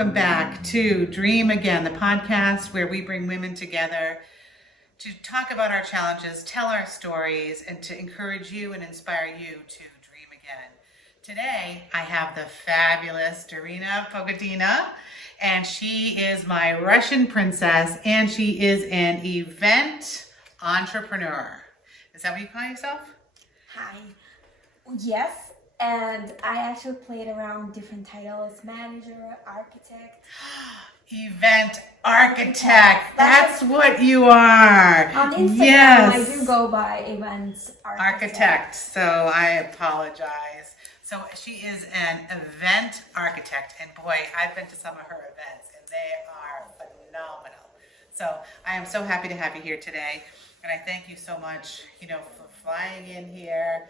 welcome back to Dream Again, the podcast where we bring women together to talk about our challenges, tell our stories, and to encourage you and inspire you to dream again. Today, I have the fabulous Darina Pogodina, and she is my Russian princess, and she is an event entrepreneur. Is that what you call yourself? Hi. Yes, and I actually played around different titles: manager, architect. Event architect. That's what you are. On Instagram, yes. I do go by events Architect. So I apologize. So she is an event architect, and boy, I've been to some of her events, and they are phenomenal. So I am so happy to have you here today, and I thank you so much, for flying in here,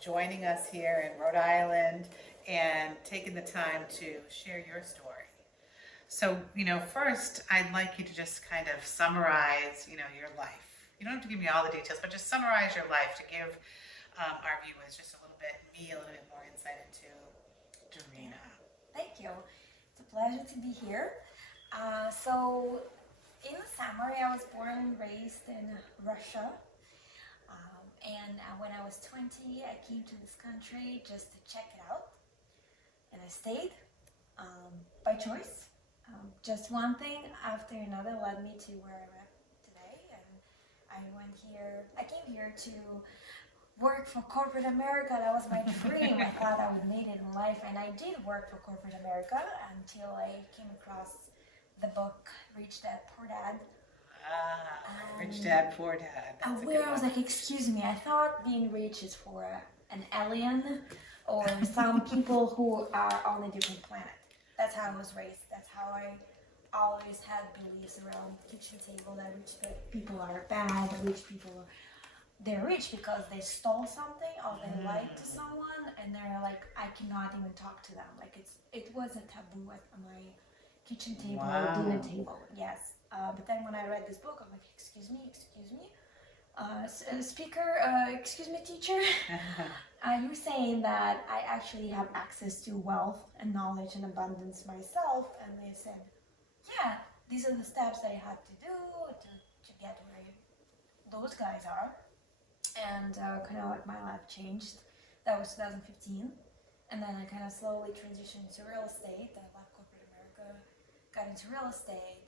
joining us here in Rhode Island, and taking the time to share your story. So, first, I'd like you to just kind of summarize, your life. You don't have to give me all the details, but just summarize your life to give our viewers just a little bit more insight into Darina. Thank you. It's a pleasure to be here. So, in summary, I was born and raised in Russia. And when I was 20, I came to this country just to check it out. And I stayed by choice. Just one thing after another led me to where I'm at today. And I came here to work for corporate America. That was my dream. I thought I would make it in life. And I did work for corporate America until I came across the book, Rich Dad, Poor Dad. Rich Dad, Poor Dad. Where I was like, excuse me, I thought being rich is for an alien or some people who are on a different planet. That's how I was raised. That's how I always had beliefs around the kitchen table that rich people are bad, rich people they're rich because they stole something or they lied to someone, and they're like, I cannot even talk to them. Like it was a taboo at my kitchen table or dinner table. Yes. But then when I read this book, I'm like, excuse me, speaker, excuse me, teacher. You're saying that I actually have access to wealth and knowledge and abundance myself. And they said, yeah, these are the steps that I had to do to get where those guys are. And kind of like my life changed. That was 2015. And then I kind of slowly transitioned to real estate. I left corporate America, got into real estate,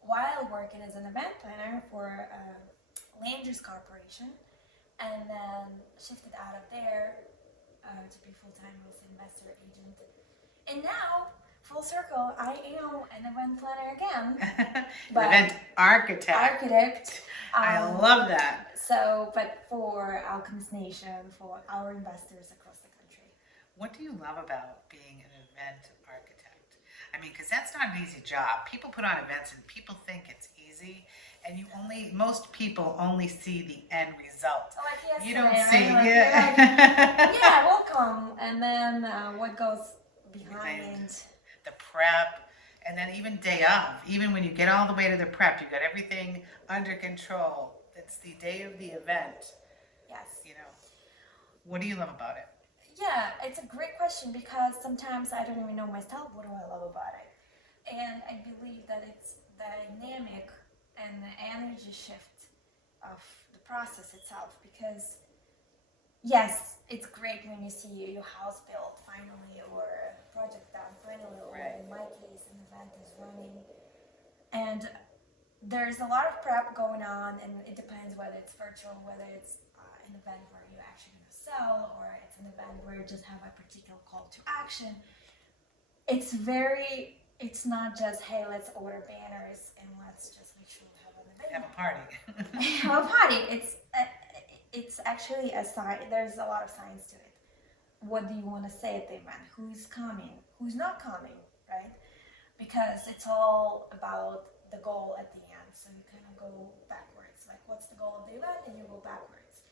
while working as an event planner for land use corporation, and then shifted out of there to be full-time real estate investor agent. And now, full circle, I am an event planner again. But event architect. I love that. So, but for Alchemist Nation, for our investors across the country. What do you love about being an event architect? I mean, because that's not an easy job. People put on events and people think it's easy, and most people only see the end result. So like you don't see, yeah, welcome. And then what goes behind the prep, and then even day of, even when you get all the way to the prep, you got everything under control. It's the day of the event. Yes. What do you love about it? Yeah, it's a great question because sometimes I don't even know myself what do I love about it. And I believe that it's the dynamic and the energy shift of the process itself, because yes, it's great when you see your house built finally, or a project done finally, or in my case an event is running. And there's a lot of prep going on, and it depends whether it's virtual, whether it's an event where you're actually going to sell, or it's an event where you just have a particular call to action. It's not just, hey, let's order banners and let's just make sure we have an event. Have a party. Have a party. It's actually a science. There's a lot of science to it. What do you want to say at the event? Who's coming? Who's not coming? Right? Because it's all about the goal at the end. So you kind of go backwards. Like, what's the goal of the event? And you go backwards.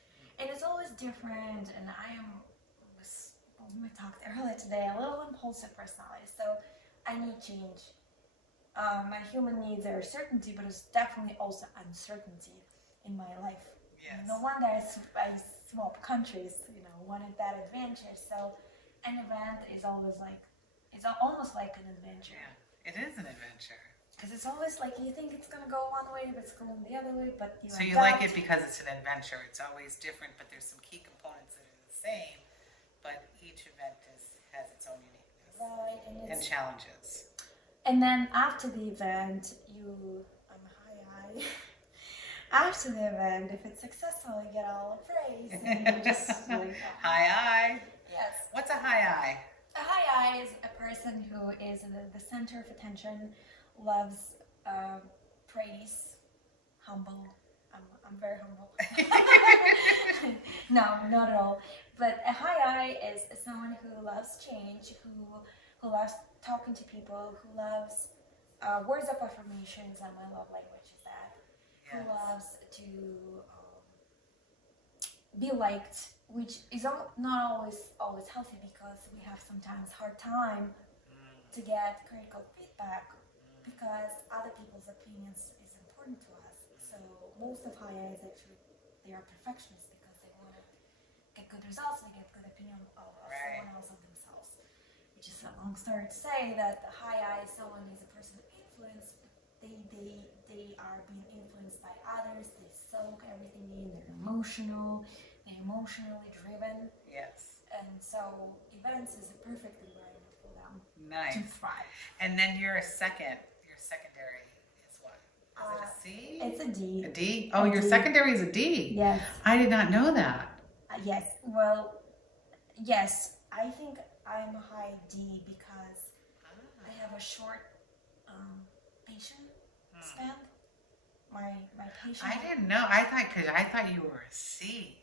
And it's always different. And we talked earlier today, a little impulsive personality. So I need change. My human needs are certainty, but it's definitely also uncertainty in my life. Yes. No wonder I swap countries, wanted that adventure. So an event is always it's almost like an adventure. It is an adventure. Because it's always like you think it's gonna go one way, but it's going the other way. But So you like it because it's an adventure. It's always different, but there's some key components that are the same. But each event has its own uniqueness, right, and challenges. And then after the event, I'm high. After the event, if it's successful, you get all the praise. And you just like, high. Yes. What's a high? A high is a person who is the center of attention, loves praise, humble. I'm very humble. No, not at all. But a high is someone who loves change, who loves talking to people, who loves words of affirmations, and my love language is that. Yes. Who loves to be liked, which is not always healthy because we have sometimes hard time to get critical feedback because other people's opinions is important to us. So most of high I's actually they are perfectionists because they want to get good results, they get good opinion of someone else, of themselves. Which is a long story to say that the high I, someone is a person of influence. They are being influenced by others. They soak everything in. They're emotional. They're emotionally driven. Yes. And so events is a perfect environment for them to thrive. And then your secondary is what? Is it a C? It's a D. A D? Oh, your secondary is a D. Yes. I did not know that. Yes. Well, yes. I think I'm a high D because I have a short patient span. My patient. I didn't know. I thought you were a C.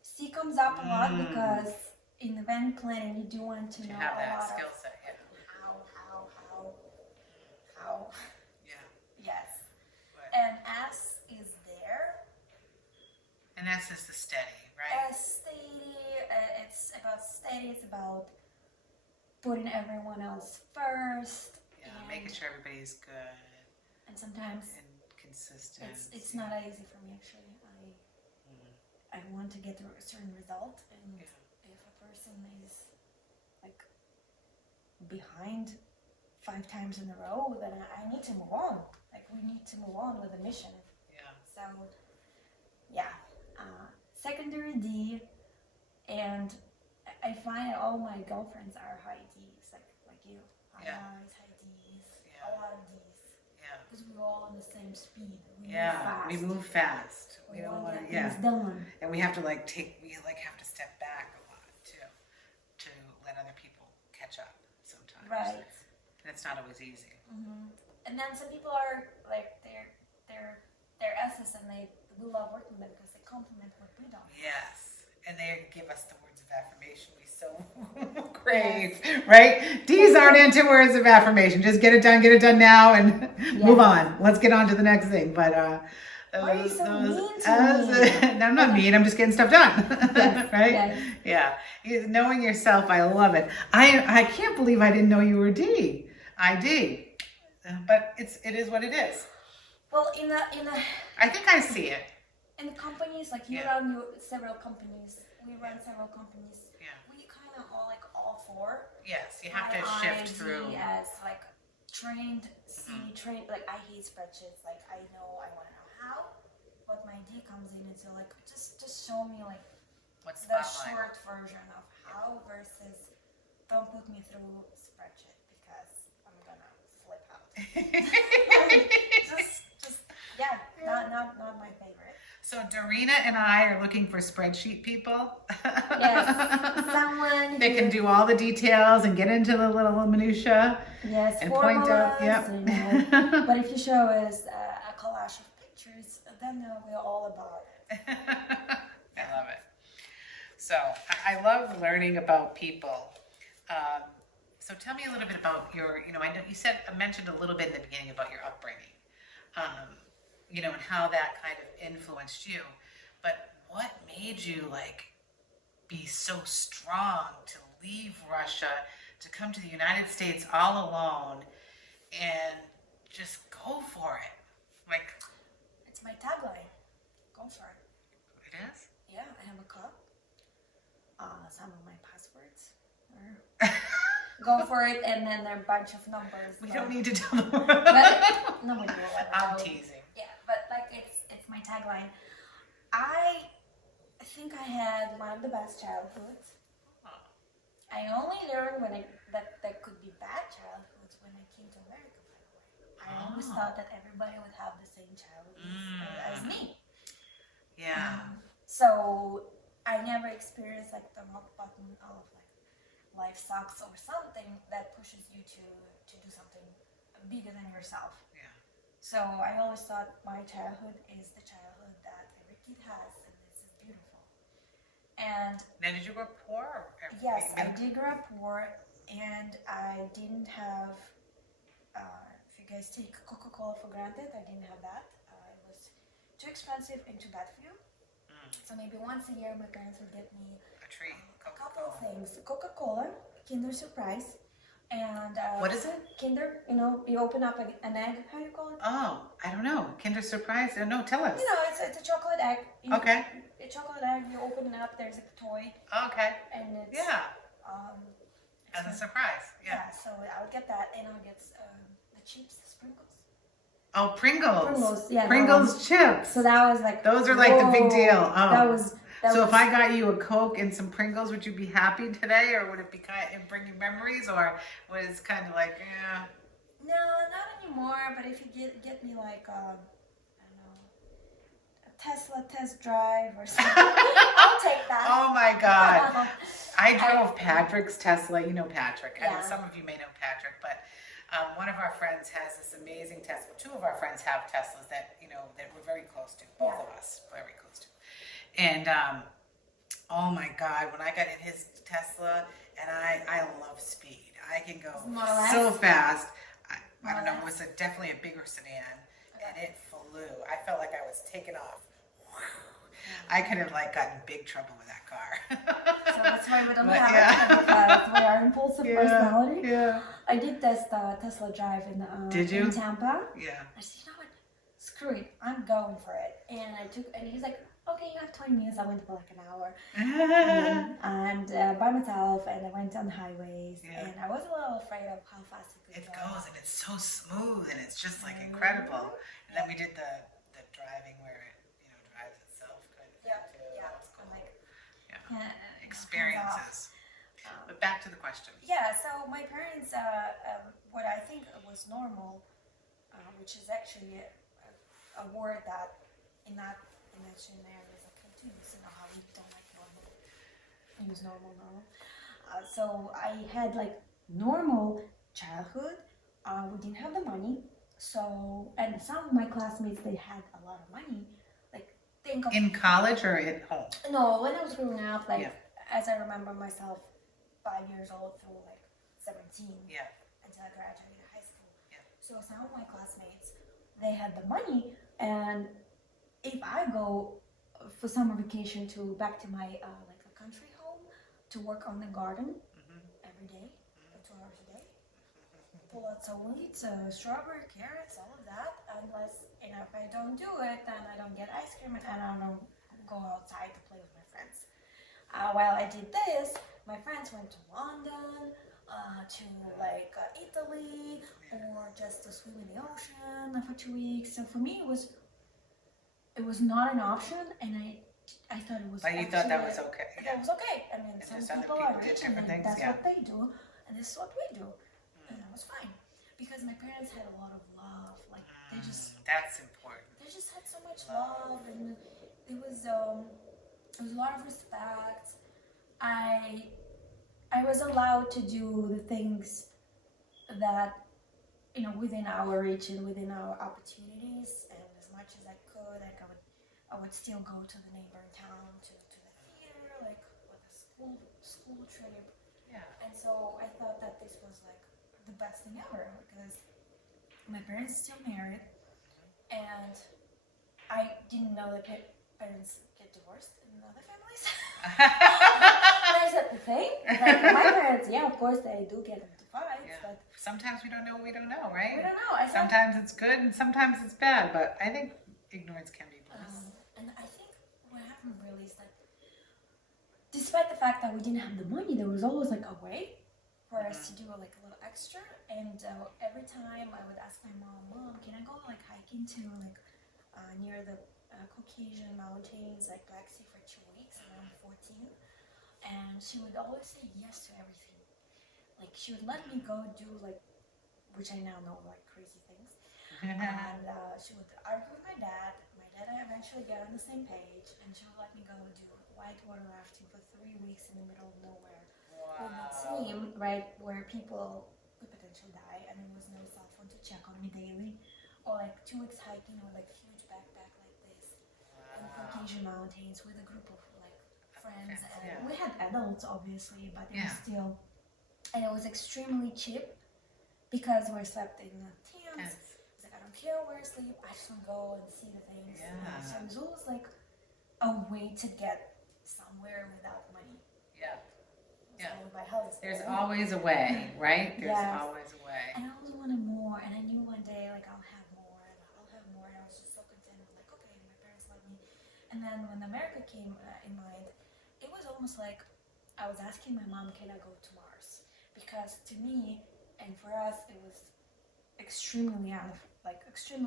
C comes up a lot because in event planning you do want to know have a that lot skill of set. Yeah. how. Yeah. Yes. But, And S is there. and S is the steady, right? S steady. It's about putting everyone else first. Yeah, making sure everybody's good And sometimes and consistent. it's not easy for me actually. I want to get a certain result, and if a person is like behind 5 times in a row, then I need to move on. Like we need to move on with the mission. Yeah. So yeah, secondary D, and I find all my girlfriends are high D's, like you, high I's, high D's, a lot of D's. Yeah. Because we're all on the same speed. We move fast. We don't want to. Yeah. Done. And we have to have to step back a lot too, to let other people catch up sometimes. Right. And it's not always easy. Mm-hmm. And then some people are like they're S's, and we love working with them because they complement what we don't. Yes. And they give us the words of affirmation we so crave, right? D's aren't into words of affirmation. Just get it done now, and move on. Let's get on to the next thing. But why are you so mean to me? I'm not mean. I'm just getting stuff done, yes, right? Yes. Yeah. Knowing yourself, I love it. I can't believe I didn't know you were D. But it is what it is. Well, in a I think I see it. in the companies, like you run several companies, we run several companies. Yeah. We kind of all 4. Yes, you have to shift through. As like trained trained. Like I hate spreadsheets. Like I want to know how, but my D comes in and so like just show me like What's the spotlight? short version of how versus don't put me through a spreadsheet because I'm gonna flip out. Not my favorite. So Darina and I are looking for spreadsheet people. Yes, someone that can do all the details and get into the little minutia. Yes, and formulas, point out. Yep. But if you show us a collage of pictures, then we're all about it. I love it. So I love learning about people. So tell me a little bit about your, I know you mentioned a little bit in the beginning about your upbringing, and how that kind of influenced you. But what made you be so strong to leave Russia, to come to the United States all alone, and just go for it? It's my tagline. Go for it. It is? Yeah, I have a cup. Some of my passwords are go for it, and then there are a bunch of numbers. We like- don't need to tell them. But nobody will ever I'm know. teasing. Yeah, but like it's my tagline. I think I had one of the best childhoods. I only learned that could be bad childhoods when I came to America, by the way. I always thought that everybody would have the same childhood as me. Yeah. So I never experienced like the rock bottom of like life sucks or something that pushes you to do something bigger than yourself. Yeah. So I always thought my childhood is the childhood that every kid has, and this is beautiful. And Now, did you grow up poor? yes, I did grow up poor, and I didn't have. If you guys take Coca-Cola for granted, I didn't have that. It was too expensive and too bad for you. So maybe once a year, my parents would get me A treat. a couple of things: Coca-Cola, Kinder Surprise, and What is it? Kinder. You know, you open up an egg. How do you call it? Oh, I don't know. Kinder Surprise? No, tell us. You know, it's a chocolate egg. Okay. A chocolate egg. You open it up. There's a toy, Okay. and it's Yeah. As a it's- surprise. Yeah. yeah. So I would get that, and I would get the chips, the sprinkles. Oh, Pringles. Pringles, yeah, that Pringles chips. So that was like. Those are like the big whoa, deal. Oh. That was. So if I got you a Coke and some Pringles, would you be happy today, or would it be and bring you memories, or was it kind of like, yeah? No, not anymore. But if you get me like I don't know, a Tesla test drive or something, I'll take that. Oh my God! I drove Patrick's Tesla. You know Patrick. Yeah. And some of you may know Patrick, but one of our friends has this amazing Tesla. Two of our friends have Teslas that that we're very close to. Both of us very close to. And oh my God, when I got in his Tesla, and I love speed. I can go so fast. I don't know. It was definitely a bigger sedan, and it flew. I felt like I was taking off. I could have like gotten in big trouble with that car. So that's why we don't But, have it, because we are impulsive personality. Yeah. I did test Tesla drive Did you? in Tampa. Yeah. I said, you know what? Screw it. I'm going for it. And he's like, okay, you have 20 minutes. I went for like an hour. and by myself, and I went on highways. Yeah. And I was a little afraid of how fast it could It go. goes, and it's so smooth, and it's just like incredible. And then we did the driving where it drives itself kind of thing too. That's cool. I'm like, Yeah. hands Experiences. off. But back to the question. Yeah, so my parents, what I think was normal, which is actually a word that in that dictionary is like continuous, how we don't like normal. Use normal. So I had like normal childhood. We didn't have the money, and some of my classmates, they had a lot of money. Like think of In college or at home? no, when I was growing up, like Yeah. as I remember myself, 5 years old through like 17 Yeah. until I graduated high school. Yeah. So some of my classmates, they had the money, and if I go for summer vacation back to my like a country home to work on the garden every day, 2 hours a day, pull out some weeds, strawberry, carrots, all of that. Unless if I don't do it, then I don't get ice cream and I don't go outside to play with my friends. While I did this, my friends went to London, to like Italy, or just to swim in the ocean for 2 weeks. So for me, it was not an option, and I thought it was. But you thought that was actually- okay. That was okay. I mean, And some just other people people are did rich, different and things, that's yeah. what they do, and this is what we do, and it was fine because my parents had a lot of love. Like they That's important. just had so much love, and it was a lot of respect. I was allowed to do the things that within our reach and within our opportunities, and as much as I could, like I would still go to the neighboring town to the theater, like with a school trip. Yeah. And so I thought that this was like the best thing ever because my parents still married, and I didn't know that parents get divorced in other families. Is that the thing? Like my parents, yeah, of course they do get into fights, but sometimes we don't know what we don't know, right? we don't know. Sometimes it's good and sometimes it's bad, but I think ignorance can be bliss. And I think what happened really is that despite the fact that we didn't have the money, there was always like a way for us to do like a little extra. And every time I would ask my mom, can I go like hiking to like near the Caucasian mountains, like Black Sea for 2 weeks when I'm 14? And she would always say yes to everything. Like she would let me go do like, which I now know like crazy things. And she would argue with my dad. My dad and I eventually got on the same page, and she would let me go do whitewater rafting for 3 weeks in the middle of nowhere. Wow. It would seem, right, where people could potentially die, and there was no cell phone to check on me daily. Or like 2 weeks hiking with like huge backpack like this in Caucasian mountains with a group of like friends. And we had adults obviously, but it was still, and it was extremely cheap because we slept in tents. It's like, I don't care where I sleep, I just want to go and see the things. So it was always like a way to get somewhere without money. There's always a way, right? There's always a way. And I always wanted more, and I knew one day like I'll have more, and I was just so content. Like, okay, my parents love me. And then when America came in mind, it was almost like I was asking my mom, can I go to Mars? Because to me and for us, it was extremely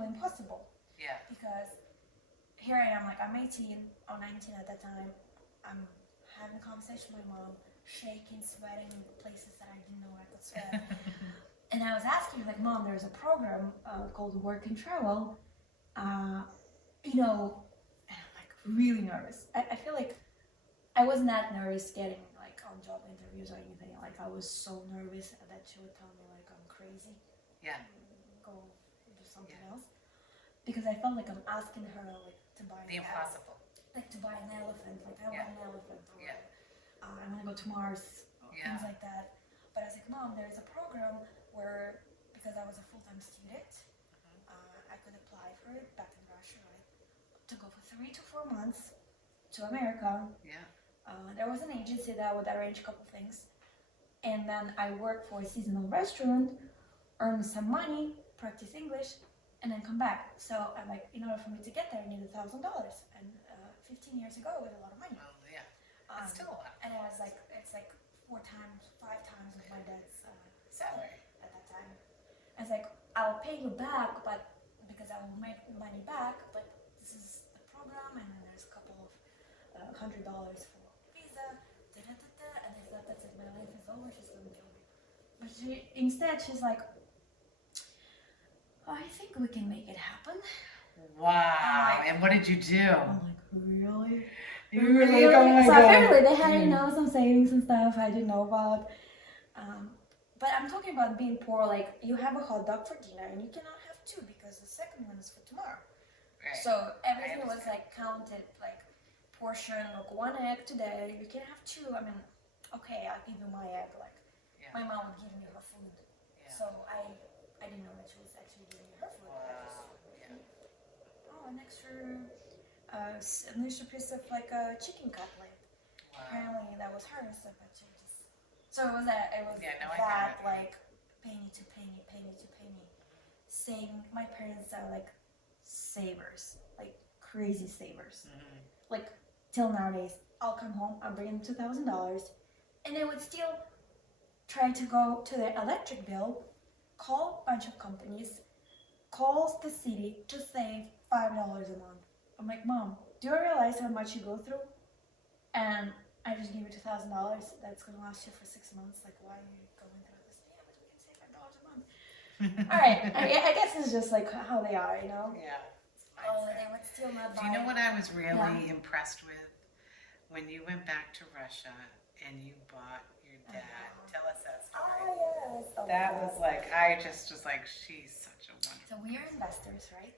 impossible. Yeah. Because here I am, like I'm 18 or 19 at that time. I'm having a conversation with my mom, shaking, sweating in places that I didn't know I could sweat. And I was asking, like, Mom, there's a program called Work and Travel. And I'm like really nervous. I feel like I wasn't that nervous getting like on job interviews or anything. Like I was so nervous that she would tell me like I'm crazy. Yeah. Go do something else. Because I felt like I'm asking her like to buy the impossible. Like to buy an elephant. Like I want an elephant. Or, I'm gonna go to Mars. Things like that. But I was like, Mom, there's a program where, because I was a full-time student, I could apply for it back in Russia, right? To go for 3 to 4 months to America. Yeah. There was an agency that would arrange a couple things. And then I worked for a seasonal restaurant, earn some money, practice English, and then come back. So I'm like, in order for me to get there, I need $1,000. And 15 years ago, it was a lot of money. Oh, yeah. It's still a lot. And it was like, it's like 5 times of my dad's salary at that time. I was like, I'll pay you back, but because I will make money back, but this is the program, and then there's a couple of $100 for visa, and I thought, that's it, my life is over, she's gonna kill me. But she's like, I think we can make it happen. Wow. And what did you do? I'm like, really? You were like, oh my so God. apparently they had, some savings and stuff I didn't know about. But I'm talking about being poor, like you have a hot dog for dinner and you cannot have 2 because the second one is for tomorrow. Right. So everything was like counted, like portion, like 1 egg today, you can have 2. I mean, okay, I'll give you my egg, like my mom would give me her food. Yeah. So I didn't know that she was actually giving me her food. Wow. An extra piece of like a chicken cutlet. Wow. Apparently that was hers, but she just. So it was that like penny to penny. Saving. My parents are like savers, like crazy savers. Mm-hmm. Like till nowadays, I'll come home, I'll bring them $2,000, and they would still try to go to their electric bill, call a bunch of companies, calls the city to save $5 a month. I'm like, Mom, do you realize how much you go through? And I just give you $2,000. That's gonna last you for 6 months. Like, why are you going through this? Yeah, but we can save $5 a month. All right. I guess it's just like how they are, Yeah. They would still not buy. Do you know what I was really impressed with? When you went back to Russia and you bought your dad. Tell us that story. Oh, yes. That was like, I just was like, she's such a wonderful. So we are investors, right?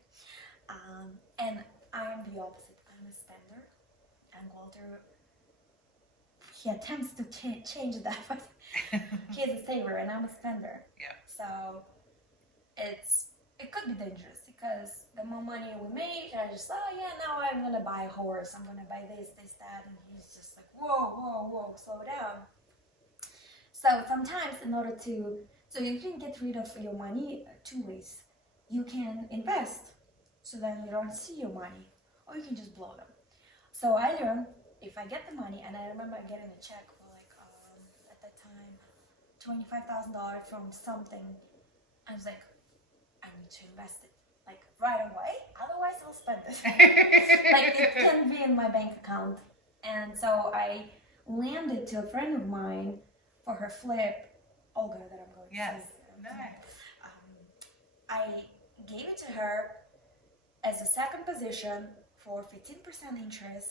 And I'm the opposite. I'm a spender, and Walter, he attempts to change that, but he's a saver and I'm a spender. Yeah. So it could be dangerous because the more money we make, I just now I'm gonna buy a horse. I'm gonna buy this, that, and he's just like whoa, slow down. So sometimes so you can get rid of your money 2 ways. You can invest. So then you don't see your money, or you can just blow them. So I learned if I get the money, and I remember getting a check for like at that time $25,000 from something. I was like, I need to invest it like right away, otherwise I'll spend it. Like it can be in my bank account. And so I lended to a friend of mine for her flip, Olga, that I'm going Yes. to see. Nice. I gave it to her as a second position for 15% interest.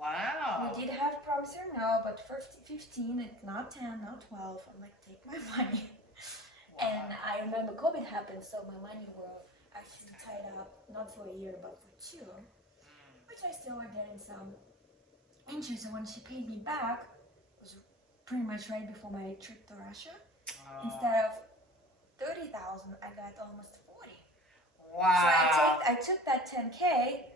Wow. We did have promissory note, but for 15, it's not 10, not 12. I'm like, take my money. Wow. And I remember COVID happened, so my money were actually tied up, not for a year, but for 2, which I still were getting some interest. And when she paid me back, it was pretty much right before my trip to Russia. Oh. Instead of 30,000, I got almost 40. Wow. So I took that 10K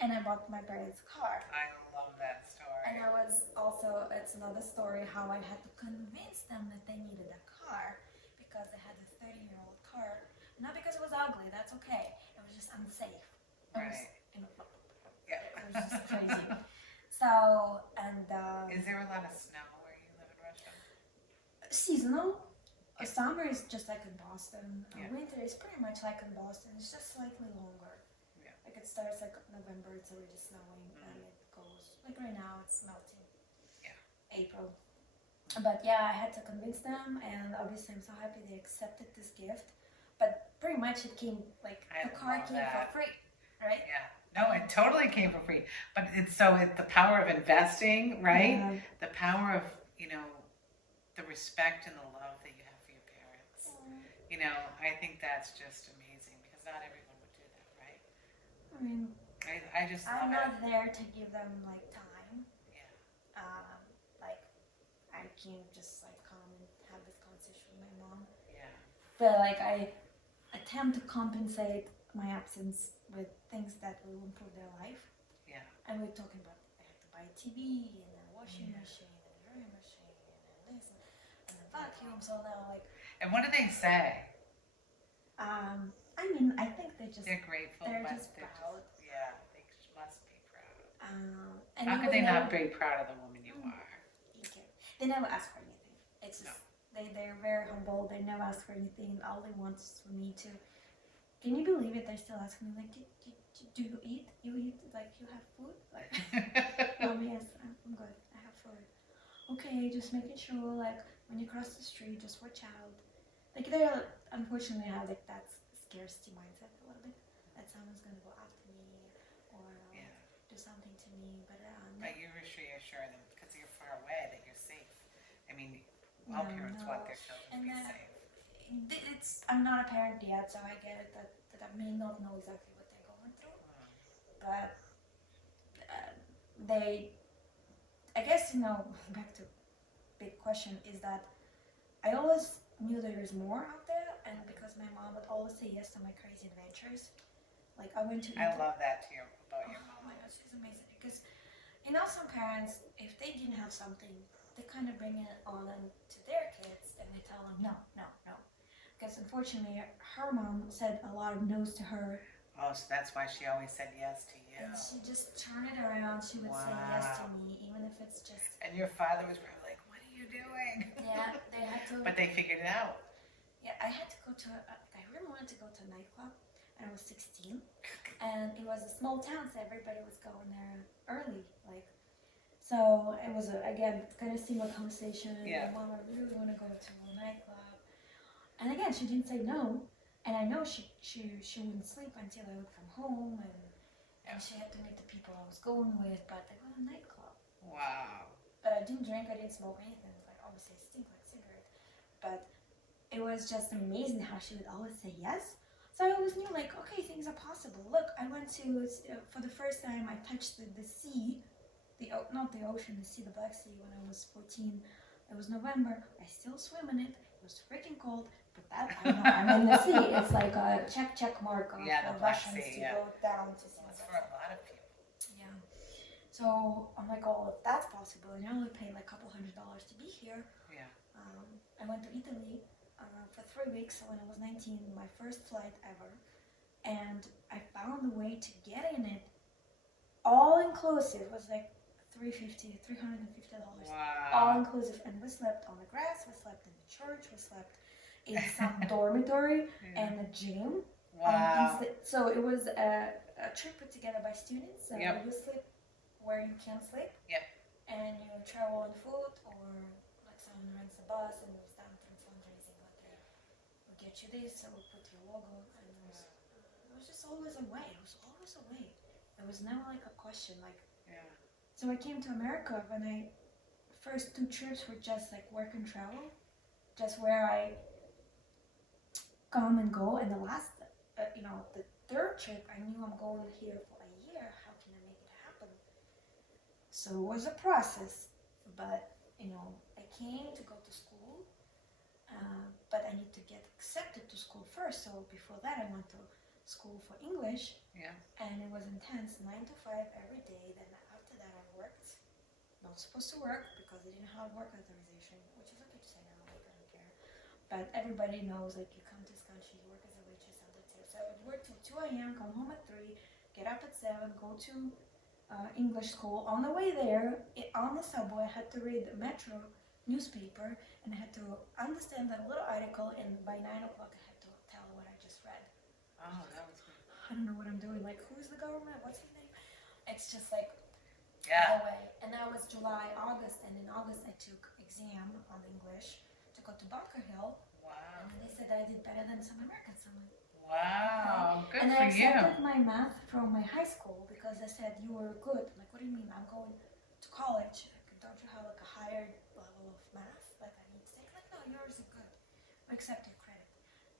and I bought my parents' car. I love that story. And I was also, it's another story how I had to convince them that they needed a car because they had a 30-year-old car. Not because it was ugly, that's okay. It was just unsafe. It was, Right. you know, Yeah. it was just crazy. So, and Is there a lot of snow where you live in Russia? seasonal. Summer is just like in Boston. Yeah. Winter is pretty much like in Boston. It's just slightly longer. Yeah. Like it starts like November, it's already snowing, and it goes like right now it's melting. Yeah. April. But yeah, I had to convince them, and obviously I'm so happy they accepted this gift. But pretty much it came like I the car love came that. for free, right? Yeah. No, it totally came for free. But it's the power of investing, right? Yeah. The power of, the respect and the love that you have for your parents. I think that's just amazing because not everyone would do that, right? I mean, I just love I'm it. not there to give them like time. Yeah. Like I can't just like come and have this conversation with my mom. Yeah. But like I attempt to compensate my absence with things that will improve their life. Yeah. And we're talking about I had to buy a TV and a washing machine and a drying machine and this and a vacuum. So now like And what do they say? I mean I think They're grateful. they're but just proud. Yeah, they must be proud. And How you could they would not never- be proud of the woman you are? Okay. They never ask for anything. It's just they're very humble. They never ask for anything. All they want is for me to. Can you believe it? They're still asking me like, do you eat? You eat like you have food? Like, yes, I'm good. I have food. Okay, just making sure like when you cross the street, just watch out. Like they unfortunately have like that scarcity mindset a little bit that someone's gonna go after me or do something to me. But But you reassure them because you're far away that you're safe. I mean, all parents want their children to be safe. I'm not a parent yet, so I get it that I may not know exactly what they're going through. But I guess, back to big question is that I always knew there is more out there, and because my mom would always say yes to my crazy adventures. Like I went to I love that too about your Oh mom. my gosh, she's amazing. Because some parents, if they didn't have something, they kind of bring it on to their kids, and they tell them no, no, no. Because unfortunately, her mom said a lot of no's to her. Oh, so that's why she always said yes to you. And she just turned it around. She would say yes to me, even if it's just. And your father was probably like, "What are you doing?" Yeah, they had to. But they figured it out. Yeah, I had to go to. I really wanted to go to a nightclub, and I was 16, and it was a small town, so everybody was going there early, like. So it was again kind of similar conversation. Yeah. Mom, I really want to go to a nightclub, and again she didn't say no. And I know she wouldn't sleep until I would come home, and she had to meet the people I was going with, but they go to a nightclub. Wow. But I didn't drink, I didn't smoke anything. Like obviously it stinks like cigarette. But it was just amazing how she would always say yes. So I always knew like, okay, things are possible. Look, I went to, for the first time I touched the sea, not the ocean, the sea, the Black Sea when I was 14. It was November, I still swim in it. It was freaking cold. But that I know, I'm in the sea. It's like a check mark for the Black Russians Sea, to go down to see. That's for a lot of people. Yeah. So I'm like, oh, if that's possible, and I only paid like a couple $100 to be here. Yeah. I went to Italy for 3 weeks when I was 19, my first flight ever, and I found a way to get in it. All inclusive was like $350. All Wow. inclusive. And we slept on the grass, we slept in the church, we slept in some dormitory Yeah. and a gym. Wow. So it was a trip put together by students. So Yep. you sleep where you can sleep. Yep. And you travel on foot, or like someone rents a bus and was done through fundraising. Like we'll get you this, so we'll put your logo. And it was just always a way. It was always a way. There was never like a question. Like, Yeah. so I came to America when first 2 trips were just like work and travel, just where I come and go. And the last, the third trip, I knew I'm going here for a year. How can I make it happen? So it was a process, but I came to go to school, but I need to get accepted to school first. So before that, I went to school for English. Yeah. And it was intense, 9 to 5 every day. Then after that, I worked. Not supposed to work because I didn't have work authorization, which is okay to say now, like I don't care. But everybody knows, like, you come to this country, you work as a waitress, and that's it. So I would work till 2 a.m., come home at 3, get up at 7, go to English school. On the way there, on the subway, I had to read the Metro newspaper, and I had to understand that little article, and by 9 o'clock, I had to tell what I just read. Oh, that was good. I don't know what I'm doing. Like, who is the government? What's his name? It's just like, Yeah. no way. And that was July, August, and in August I took exam on English to go to Bunker Hill. Wow. And they said that I did better than some Americans. I'm like, Wow. Good and for I you. accepted my math from my high school because they said you were good. I'm like, what do you mean? I'm going to college. Like, don't you have like a higher level of math? Like I need to take? Like, no, yours is good. We accept your credit.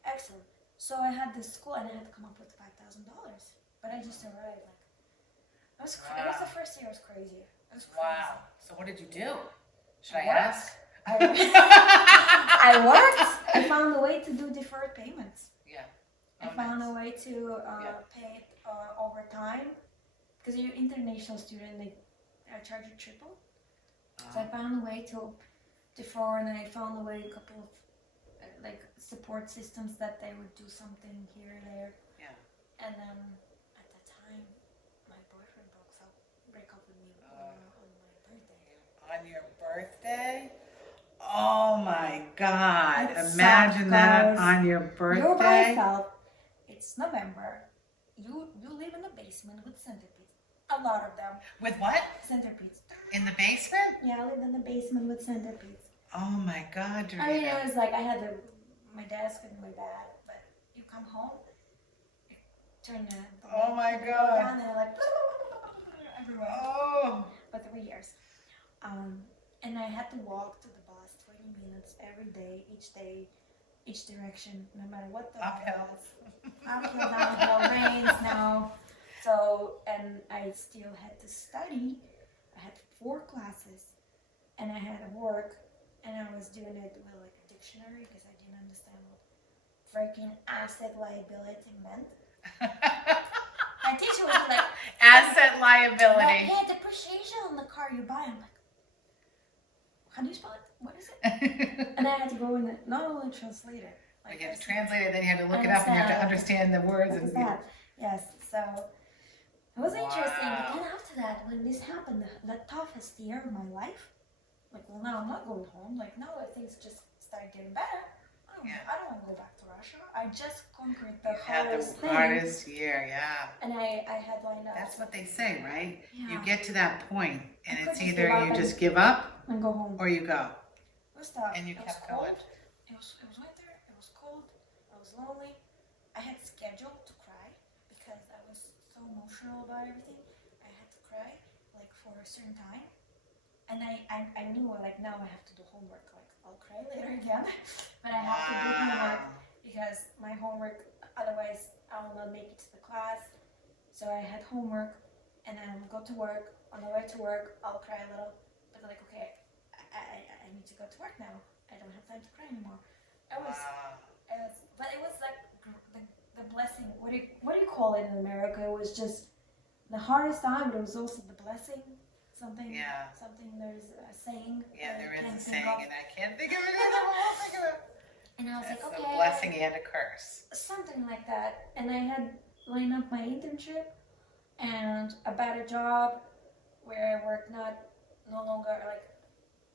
Excellent. So I had this school and I had to come up with $5,000. But I just arrived. Like, it was the first year. It was crazy. It was crazy. Wow. So what did you do? Should I Worked. ask? I worked. I found a way to do deferred payments. Yeah. I found a way to pay it over time. Because you're an international student, they charge you triple. So I found a way to defer, and I found a way, a couple of support systems that they would do something here and there. Yeah. And then at the time, my boyfriend break up with me on my birthday. On your birthday? Oh my God. It Imagine sucked, that guys. on your You're by birthday. yourself. It's November. You live in a basement with centipedes. A lot of them. With what? Centipedes. In the basement? Yeah, I lived in the basement with centipedes. Oh my God, Darina. I mean, it was like I had my desk and my bed, but you come home, you turn the Oh my window God. down, and they're like everywhere. Oh. For 3 years. And I had to walk to the bus 20 minutes every day, each direction, no matter what the Uphill. weather was. Uphill, downhill, rains now. So, and I still had to study. I had 4 classes, and I had to work, and I was doing it with like a dictionary because I didn't understand what freaking asset liability meant. My teacher was like, Asset liability. yeah, depreciation on the car you buy. I'm like, how do you spell it? What is it? And I had to go in and not only translate it. Like you had to translate it, then you had to look it up, and you have to understand the words. What And is that? Yes, so it was interesting. But then after that, when this happened, the toughest year of my life, like, well, now I'm not going home. Like, now things just started getting better. I don't want to go back to Russia. I just conquered the hardest thing. Hardest year, yeah. And I had lined up. That's what they say, right? Yeah. You get to that point, and You it's could just either give up you and- just give up and go home. or you go. It was tough. And you It kept was cold. going. It was winter. It was cold. I was lonely. I had scheduled to cry because I was so emotional about everything. I had to cry like for a certain time, and I knew like now I have to do homework. Like I'll cry later again, but I have to do homework because my homework. Otherwise, I will not make it to the class. So I had homework, and then I'll go to work. On the way to work, I'll cry a little, but like okay. I need to go to work now. I don't have time to cry anymore. But it was like the blessing. What do you call it in America? It was just the hardest time, but it was also the blessing. Something. There's a saying. Yeah, there is can't a think saying, of. and I can't think of it either. I won't think of it. And I was It's like, a okay. blessing and a curse. Something like that. And I had lined up my internship and a better job. where I work no longer like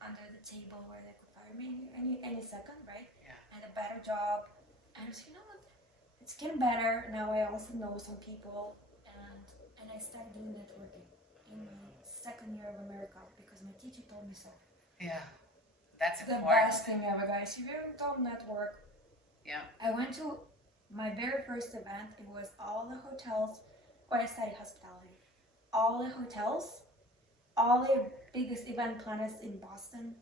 under the table where they could fire me any second, right? Yeah. I had a better job, and I was, you know what, it's getting better. Now I also know some people, and I started doing networking in my second year of America because my teacher told me so. Yeah. That's The important. best thing ever, guys. If you don't network, Yeah. I went to my very first event. It was all the hotels where I studied hospitality. All the hotels, all the biggest event planners in Boston,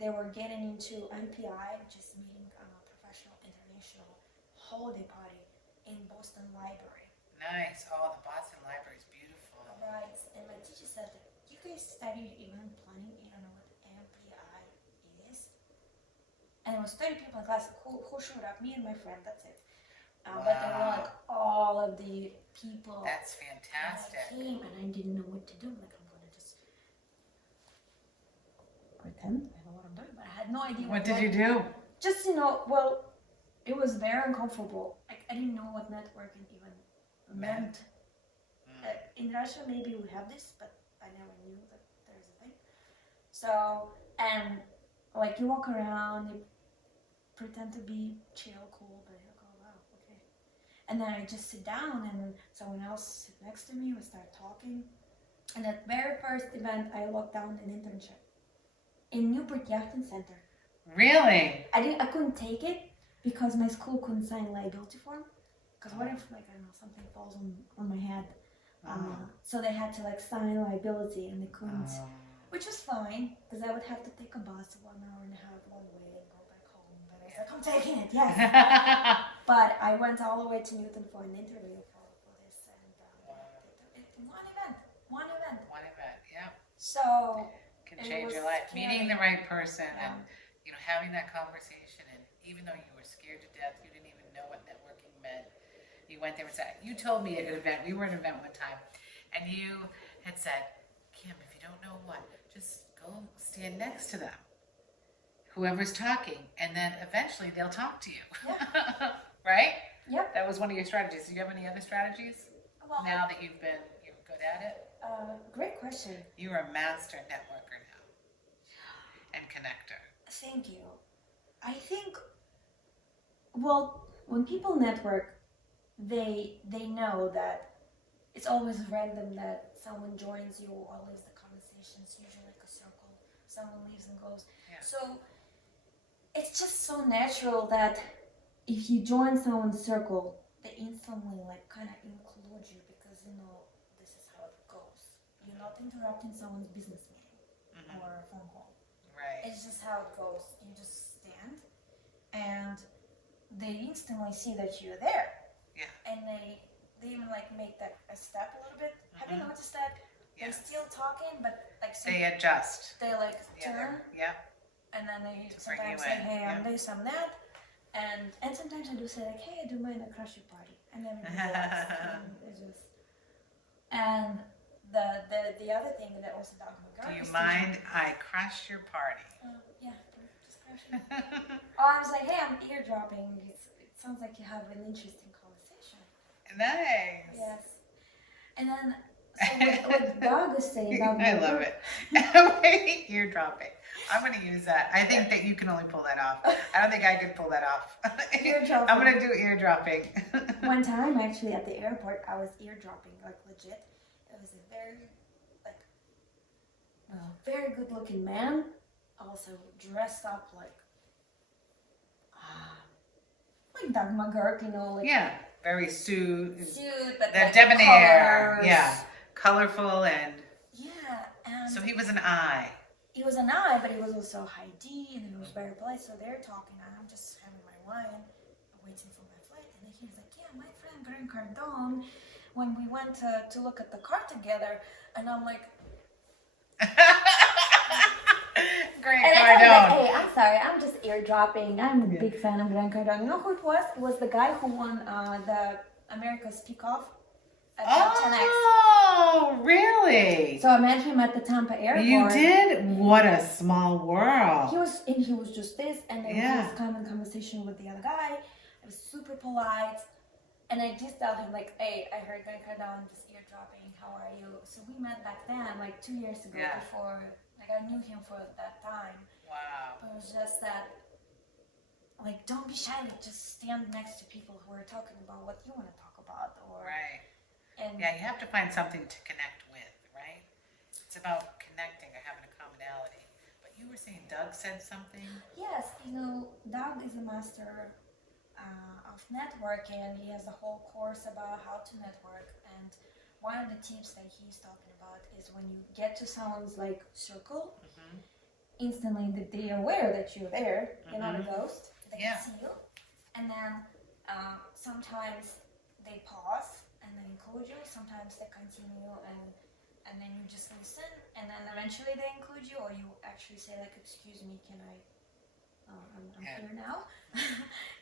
they were getting into MPI, which is meeting professional international holiday party in Boston Library. Nice. Oh, the Boston Library is beautiful. Right. And my teacher said, you guys studied event planning, you don't know what MPI is? And it was 30 people in class who showed up, me and my friend, that's it. But there were like all of the people. That's fantastic. I came and I didn't know what to do. Like, I'm going to just pretend I know what I'm doing, but I had no idea What did you do? Just, well, it was very uncomfortable. I didn't know what networking even meant. In Russia, maybe we have this, but I never knew that there's a thing. So, and like you walk around, you pretend to be chill, cool, but you're like, oh wow, okay. And then I just sit down and someone else sit next to me, we start talking. And at very first event, I locked down an internship in Newport Yachting Center. Really? I couldn't take it because my school couldn't sign liability form. Because what if, like, I don't know, something falls on my head? So they had to like sign liability and they couldn't, which was fine because I would have to take a bus 1 hour and a half one way and go back home. But I was like, I'm taking it, yes. But I went all the way to Newton for an interview for this, and one event. Yeah. So Can it change was your life. scary. Meeting the right person Yeah. and having that conversation, and even though you were scared to death, you didn't even know what networking meant. You went there and said, you told me at an event, we were at an event one time, and you had said, Kim, if you don't know what, just go stand next to them, whoever's talking, and then eventually they'll talk to you. Yeah. Right? Yep. That was one of your strategies. Do you have any other strategies Well, now that you're good at it? great question. You're a master networker now and connector. Thank you. I think, well, when people network, they know that it's always random that someone joins you or leaves the conversation. It's usually like a circle. Someone leaves and goes. Yeah. So it's just so natural that if you join someone's circle, they instantly like kind of include you because this is how it goes. You're not interrupting someone's business meeting or a phone call. Right. It's just how it goes. You just stand and they instantly see that you're there. Yeah. And they even like make that a step a little bit. Have you noticed that? Yes. They're still talking, but like They adjust. they like turn Yeah. and then they bring you sometimes say, in, hey, I'm yeah. this, I'm that. And sometimes I do say like, hey, I do mind a crush your party. And then it's just and the other thing that also Dr. McGurk Do you mind I crush your party? yeah, just crush it. I was like, hey, I'm eardropping. It sounds like you have an interesting conversation. Nice. Yes. And then, so what Doug is saying about I love it. Eardropping. I'm going to use that. I think that you can only pull that off. I don't think I could pull that off. Eardropping. I'm going to do eardropping. One time, actually, at the airport, I was eardropping, like legit. It was a very good-looking man, also dressed up like Doug McGurk, like Yeah. Very suit, but the like debonair. colors. Yeah. Colorful and Yeah, and so he was an eye. he was an eye, but he was also high D, and he was very polite. So they're talking, and I'm just having my wine, waiting for my flight. And then he's like, "Yeah, my friend Grant Cardone, when we went to look at the car together," and I'm like, Grant and I told him, Cardone. like, "Hey, I'm sorry, I'm just eardropping. I'm a big fan of Grant Cardone. You know who it was? It was the guy who won the America's Peak Off at 10X. Oh, really? So I met him at the Tampa airport. You did? What a small world. He was just this, and then he was kind of in conversation with the other guy. It was super polite, And I just tell him like, hey, I heard Grandpa down this eardropping. How are you? So we met back then, like 2 years ago. Yeah. Before, like I knew him for that time. Wow. But it was just that, like, don't be shy. Like, just stand next to people who are talking about what you want to talk about. Or Right. and Yeah, you have to find something to connect with, right? It's about connecting or having a commonality. But you were saying Doug said something? yes, Doug is a master of networking. He has a whole course about how to network, and one of the tips that he's talking about is when you get to someone's like circle, instantly that they are aware that you're there. You're not a ghost. They Yeah. can see you, and then sometimes they pause and then include you. Sometimes they continue and then you just listen, and then eventually they include you, or you actually say like, "Excuse me, can I?" I'm here now.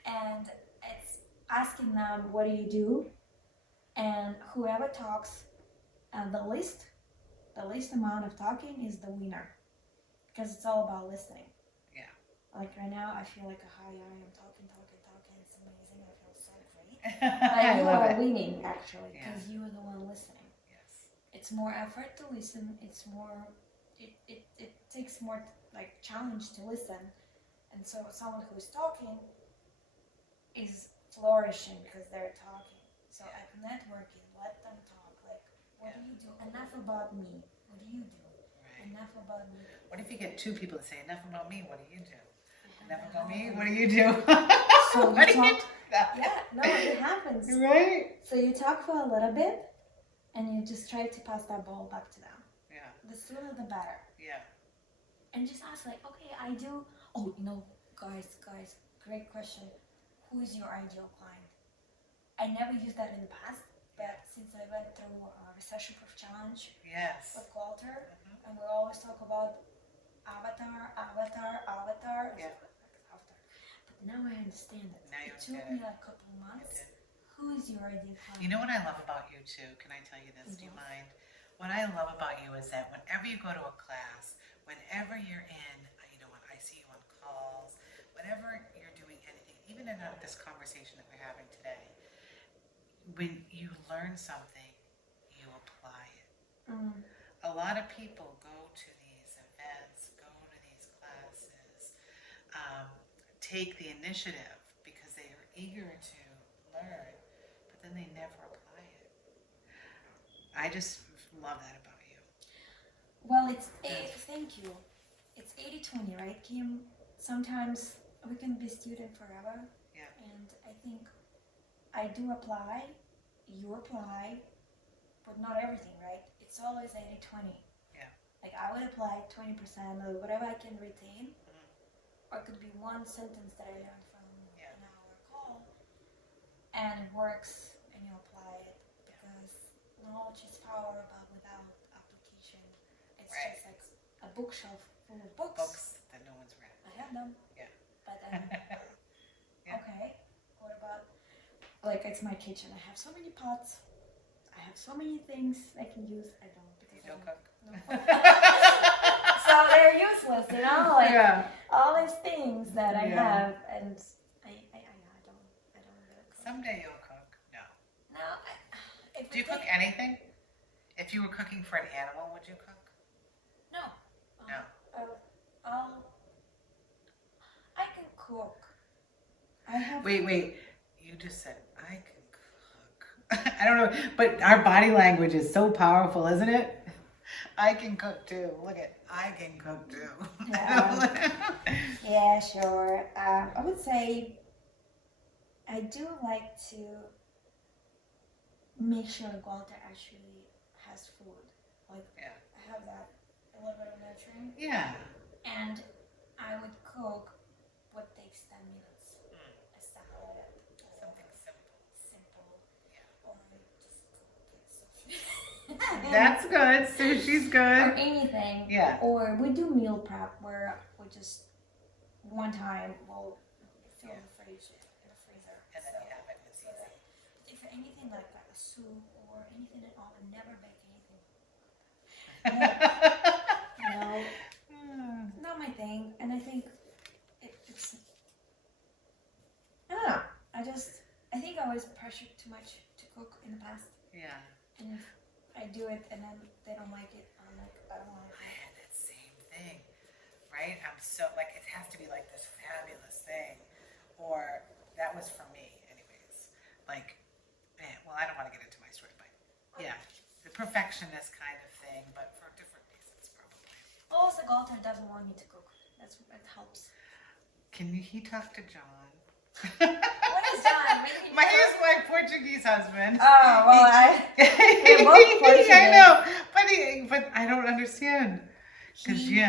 And it's asking them, what do you do? And whoever talks the least amount of talking is the winner. Because it's all about listening. Yeah. Like right now, I feel like a high eye. I'm talking. It's amazing. I feel so great. I But you love are it. winning, actually, Yeah. because you are the one listening. Yes. It's more effort to listen. It's more, it takes more like challenge to listen. And so someone who is talking is flourishing because they're talking. So at networking, let them talk. Like, what do you do? Enough about me. What do you do? Right. Enough about me. What if you get two people that say, enough about me, what do you do? Enough about me, what do you do? So What you do you talk. do? Yeah, no, it happens. Right? So you talk for a little bit, and you just try to pass that ball back to them. Yeah. The sooner the better. Yeah. And just ask like, okay, I do. Oh, guys, great question. Who is your ideal client? I never used that in the past, but since I went through a recession-proof challenge Yes. with Walter, and we always talk about avatar. Yeah. Avatar. But now I understand it. Now you It took get me it. a couple of months. Who is your ideal client? You know what I love about you too? Can I tell you this? Do you mind? What I love about you is that whenever you go to a class, whenever you're in, when I see you on calls, whenever you're doing anything, even in this conversation that we're having today, when you learn something, you apply it. A lot of people go to these events, go to these classes, take the initiative because they are eager to learn, but then they never apply it. I just love that about you. Well, thank you. It's 80-20, right, Kim? Sometimes we can be student forever. Yeah. And I think I do apply, you apply, but not everything, right? It's always 80-20. Yeah. Like I would apply 20% of whatever I can retain, or it could be one sentence that I learned from an hour call, and it works, and you apply it, because knowledge is power, but without application, it's just like a bookshelf full of Books that no one's read. I have them. Yeah. But Yeah. okay, what about, like, it's my kitchen. I have so many pots. I have so many things I can use. I don't, because You don't cook? No. So they're useless, like all these things that I have, and I don't really cook. Someday you'll cook. No. No. Do you cook anything? If you were cooking for an animal, would you cook? No. No. I can cook. I have. Wait. You just said, I can cook. I don't know, but our body language is so powerful, isn't it? I can cook too. Look at, I can cook too. Yeah, sure. I would say I do like to make sure Walter actually has food. Like, I have that a little bit of nurturing. Yeah. And I would cook what takes 10 minutes. A salad. Something simple. Or just get sushi. That's good. Sushi's Or good. anything. Yeah. Or we do meal prep where we just one time we'll fill the fridge in the freezer. And then you have it. It's easy. If anything like a soup or anything at all, I never bake anything. Not my thing. And I think it's I don't know. I think I was pressured too much to cook in the past. Yeah. And if I do it and then they don't like it, I'm like, I don't want I it. had that same thing, right? I'm so, like, it has to be like this fabulous thing. Or that was for me, anyways. Like, man, well, I don't want to get into my story, but yeah, the perfectionist kind of thing, but for different reasons, probably. Also, Galter doesn't want me to cook. That helps. Can he talk to John? What is John? He's He's my Portuguese husband. Oh, well, we're both Portuguese. I know, but I don't understand. Because he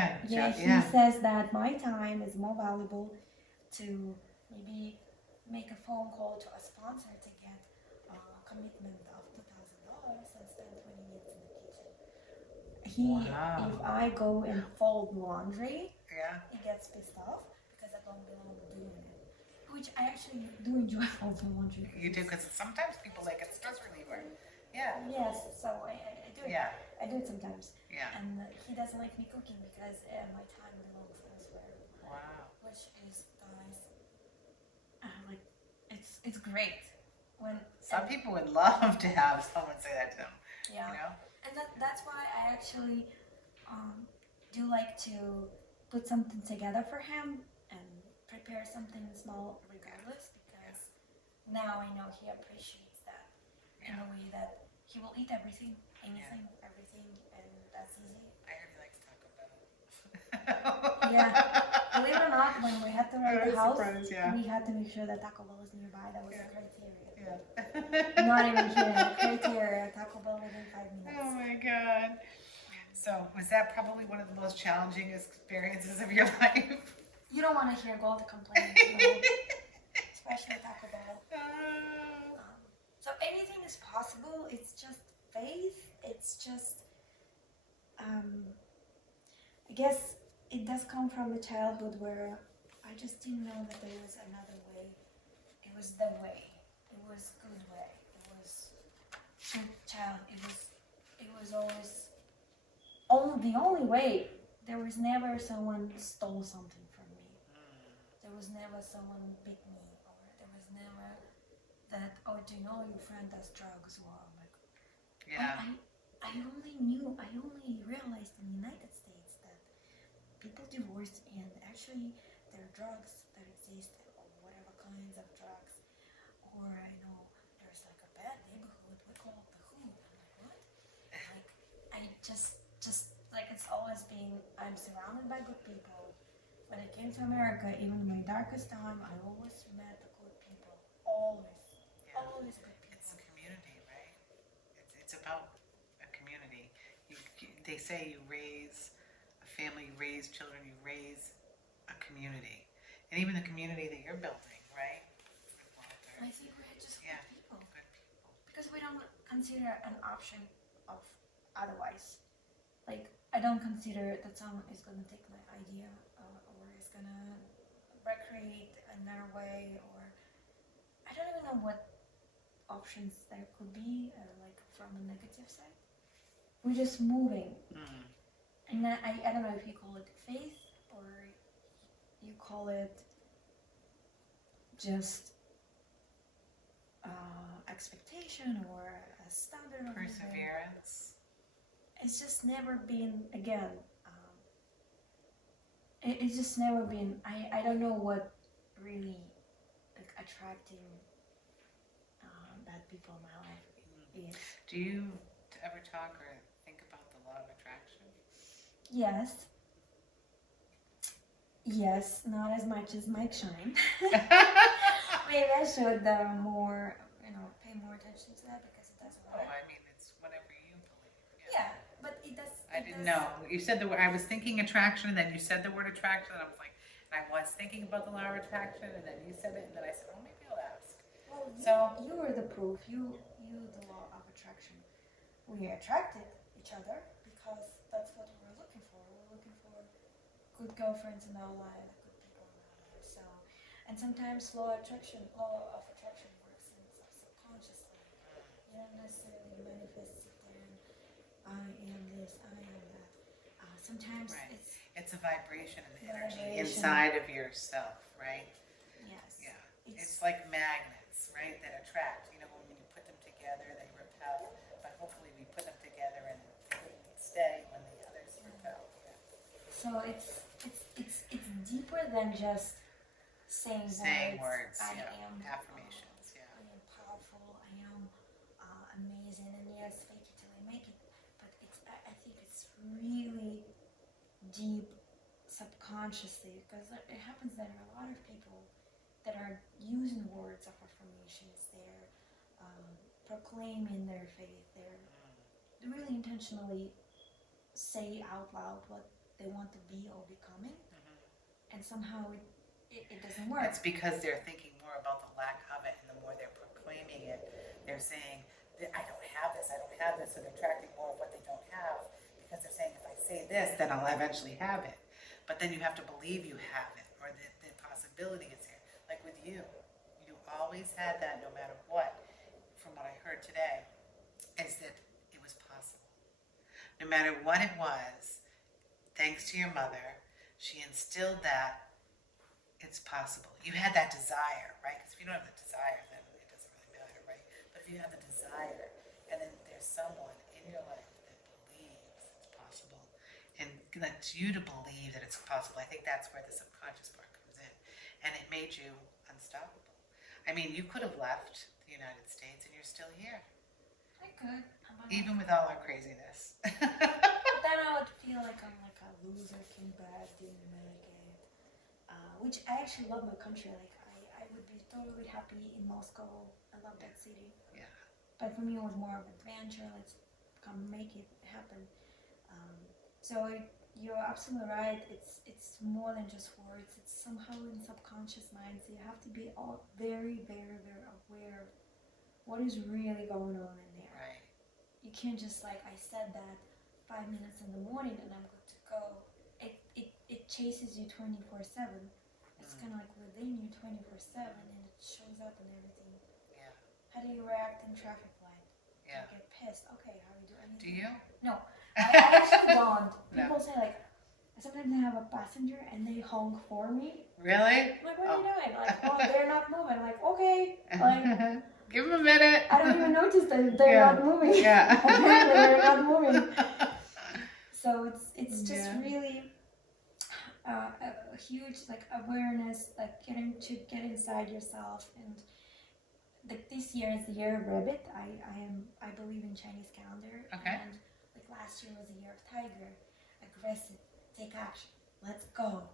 says that my time is more valuable to maybe make a phone call to a sponsor to get a commitment of $2,000 and spend 20 minutes in the kitchen. Wow. If I go and fold laundry, Yeah. he gets pissed off because I don't belong doing it. Which I actually do enjoy folding laundry. You do, because sometimes people like it stress reliever. Yeah. Yes, so I do it. Yeah. I do it sometimes. Yeah. And he doesn't like me cooking because my time belongs elsewhere. Wow. Which is, guys, like, it's great when Some people would love to have someone say that to them. yeah. You know? And that's why I actually do like to put something together for him and prepare something small regardless, because now I know he appreciates that in a way that he will eat everything, anything, everything, and that's easy. I heard he likes Taco Bell. Yeah. Believe it or not, when we had to rent the house, surprised, yeah. we had to make sure that Taco Bell was nearby. That was a criteria. Yeah. Not even kidding. Criteria, Taco Bell within 5 minutes. Oh my God. So was that probably one of the most challenging experiences of your life? You don't want to hear Gold complain, especially Taco Bell. So anything is possible. It's just faith. It's just, I guess it does come from a childhood where I just didn't know that there was another way. It was the way. It was good way. It was child. It was always the only way. There was never someone stole something from me. There was never someone beat me, or there was never that, oh, do you know your friend does drugs? Well, I'm like, Yeah. I only realized in the United States that people divorce and actually there are drugs that exist, or whatever kinds of drugs. Or I know there's like a bad neighborhood, we call it the hood. I'm like, what? Like, I just like, it's always been, I'm surrounded by good people. When I came to America, even in my darkest time, I always met the good people. Always. Yeah. Always good people. It's a community, right? It's about a community. They say you raise a family, you raise children, you raise a community. And even the community that you're building, right? I think we're just Yeah. good people. Good people. Because we don't consider an option of otherwise. Like, I don't consider that someone is going to take my idea or is going to recreate another way, or I don't even know what options there could be, like from a negative side. We're just moving. And then I don't know if you call it faith or you call it just expectation or a standard of living. Perseverance. It's just never been, again, it's just never been, I don't know what really like attracting bad people in my life is. Do you ever talk or think about the law of attraction? Yes. Yes, not as much as Mike Shine. Maybe I should more, pay more attention to that because it does work. I mean, it's whatever you believe. Yeah, but it does. I didn't know. You said the word, I was thinking attraction, and then you said the word attraction, and I was like, and I was thinking about the law of attraction, and then you said it, and then I said, oh, maybe I'll ask. Well, you were the proof. You the law of attraction. We attracted each other because that's what we were looking for. We were looking for good girlfriends in our life, good people in our life. So, and sometimes law of attraction works subconsciously. You don't necessarily manifest it there. I am this, I am that. Sometimes it's a vibration and energy Vibration. inside of yourself, right? Yes. Yeah. It's like magnets. right, that attract. You know, when you put them together, they repel. But hopefully we put them together and they wouldn't stay when the others repel. Yeah. So it's deeper than just saying Words, I yeah. am Affirmations, yeah. I am powerful. I am amazing. And yes, fake it till I make it. But I think it's really deep subconsciously, because it happens that there are a lot of people that are using words of affirmations. They're proclaiming their faith. They're really intentionally say out loud what they want to be or becoming, and somehow it doesn't work. It's because they're thinking more about the lack of it, and the more they're proclaiming it, they're saying, I don't have this, so they're attracting more of what they don't have, because they're saying, if I say this, then I'll eventually have it. But then you have to believe you have it, or the possibility is there. Like with you always had that no matter what, from what I heard today, is that it was possible. No matter what it was, thanks to your mother, she instilled that it's possible. You had that desire, right? Because if you don't have the desire, then it doesn't really matter, right? But if you have the desire, and then there's someone in your life that believes it's possible, and lets you to believe that it's possible, I think that's where the subconscious part comes in. And it made you unstoppable. I mean, you could have left the United States and you're still here. I could. Even with all our craziness. But then I would feel like I'm like a loser, came back, didn't make it. Which I actually love my country. Like I would be totally happy in Moscow. I love that city. Yeah. But for me, it was more of an adventure. Let's come make it happen. So you're absolutely right. It's more than just words. It's somehow in subconscious mind. So you have to be all very, very, very aware of what is really going on in there. Right. You can't just like, I said that 5 minutes in the morning and I'm good to go. It chases you 24/7. It's kind of like within you 24/7, and it shows up in everything. Yeah. How do you react in traffic light? Yeah. You get pissed. Okay, how do you do anything? Do you? No, I actually don't. No. People say like, sometimes I have a passenger and they honk for me. Really? I'm like, what are you doing? Like, oh, they're not moving. I'm like, okay. Like, give them a minute. I don't even notice that they're not moving. Yeah. Apparently they're not moving. So it's just really a huge like awareness, like get inside yourself. And this year is the year of rabbit. I believe in Chinese calendar. Okay. And like last year was the year of tiger, aggressive, take action, let's go.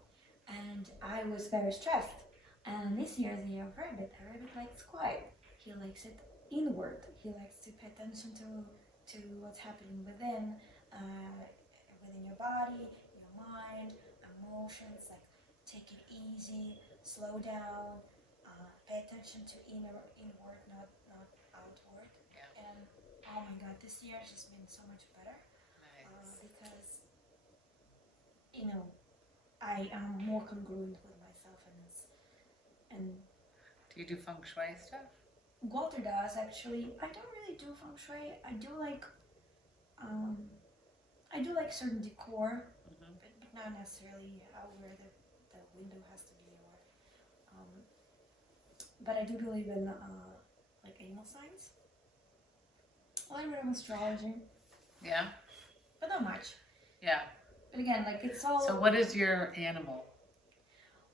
And I was very stressed. And this year is the year of rabbit. A rabbit likes quiet. He likes it inward. He likes to pay attention to what's happening within your body, your mind, emotions. Like, take it easy, slow down, pay attention to inward, not outward. Yeah. And oh my God, this year has just been so much better. Nice. Because I am more congruent with myself, and Do you do feng shui stuff? Walter does actually. I don't really do feng shui. I do like certain decor, but not necessarily where the window has to be, or but I do believe in like animal signs. A little bit of astrology, Yeah. but not much. Yeah. But again, like it's all. So what is your animal?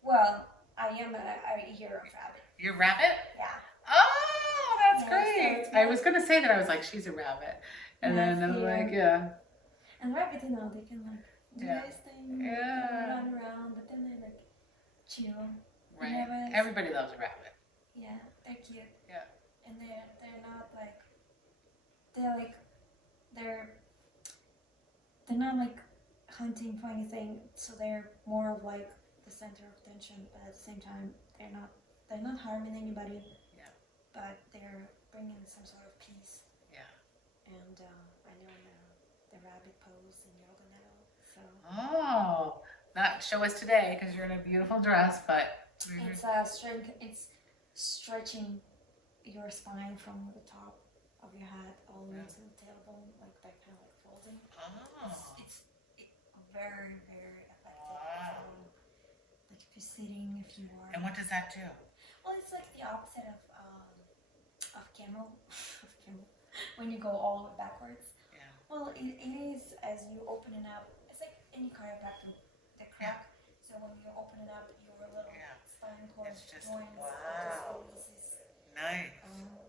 Well, I am a year of rabbit. Your rabbit? Yeah. Oh, that's Yeah, great. so I was going to say that. I was like, she's a rabbit. And Yeah, then I'm yeah. like, yeah. And rabbit, they can like do Yeah. this thing, Yeah. run around, but then they like chill. Right. Rabbits. Everybody loves a rabbit. Yeah, they're cute. Yeah. And they're not like they're not like hunting for anything, so they're more of like the center of attention, but at the same time they're not harming anybody. Yeah. But they're bringing some sort of peace. Yeah. And I know the rabbit pose in yoga now, so Oh, not show us today because you're in a beautiful dress, but it's strength. It's stretching your spine from the top of your head all the way to the tailbone, like that kind of like folding. It's very, very effective. Wow. Like if you're sitting, if you are. And what does that do? Well, it's like the opposite of camel, when you go all the way backwards. Yeah. Well, it is as you open it up. It's like any chiropractor, the crack. So when you open it up, your little spine cord It's just, joints, wow. it just releases Nice.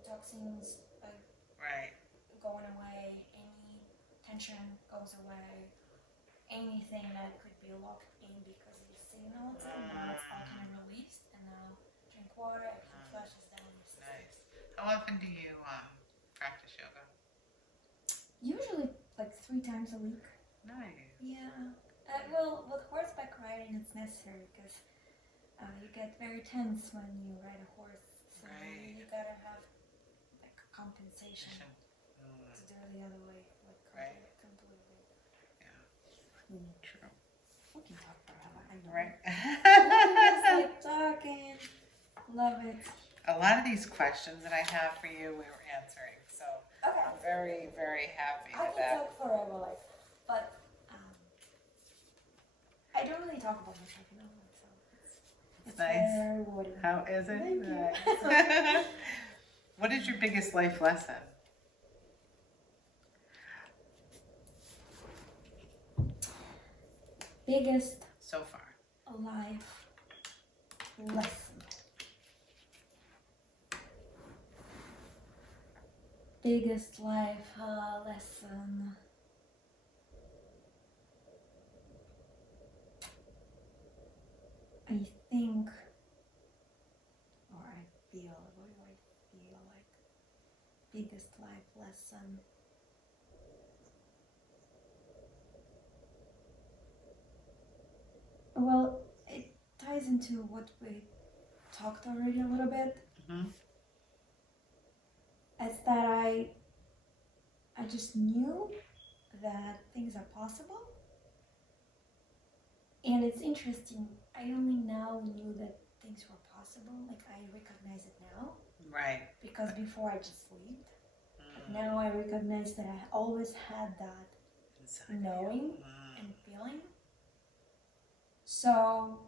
toxins Right. going away. Any tension goes away. Anything that could be locked in because it is sitting all the time, now it's all kind of released. And now drink water, everything flushes down your system. Nice. How often do you practice yoga? Usually like 3 times a week. Nice. Yeah. Well, with horseback riding, it's necessary because you get very tense when you ride a horse. So you gotta have like compensation to do it the other way, like completely. Yeah. True. We can talk forever. I know. Right. Just like talking. Love it. A lot of these questions that I have for you, we were answering. So Okay. I'm very, very happy I with can that. talk forever, like, but I don't really talk about myself, you know, so it's nice. very rewarding. How is it? Thank you. Nice. What is your biggest life lesson? Biggest So far. life lesson. Biggest life lesson. I think, or I feel, what do I feel like? Biggest life lesson. Well, it ties into what we talked already a little bit. Mm-hmm. It's that I just knew that things are possible. And it's interesting, I only now knew that things were possible. Like, I recognize it now. Right. Because before I just lived. But now I recognize that I always had that Inside knowing and feeling. So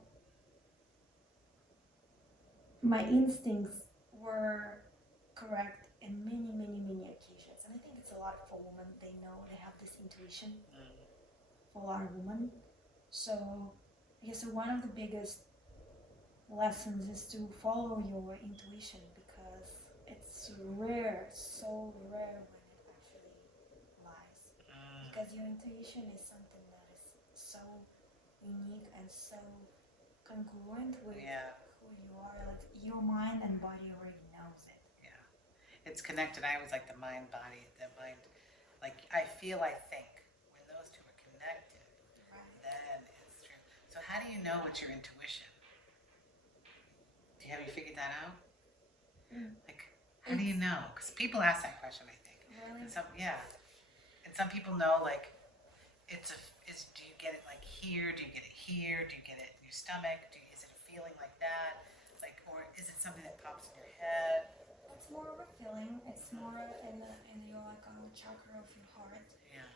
my instincts were correct in many, many, many occasions. And I think it's a lot for women. They know they have this intuition for a lot of women. So I guess one of the biggest lessons is to follow your intuition because it's rare, so rare when it actually lies. Because your intuition is something that is so unique and so congruent with who you are. Like, your mind and body already knows it. Yeah. It's connected. I was like the mind, body, the mind. Like, I feel, I think. When those two are connected, then it's true. So how do you know what's your intuition? Have you figured that out? Like, how do you know? Because people ask that question, I think. Really? And some people know, like, do you get it like here? Do you get it here? Do you get it in your stomach? Is it a feeling like that? Like, or is it something that pops in your head? It's more of a feeling. It's more in your chakra of your heart. Yeah.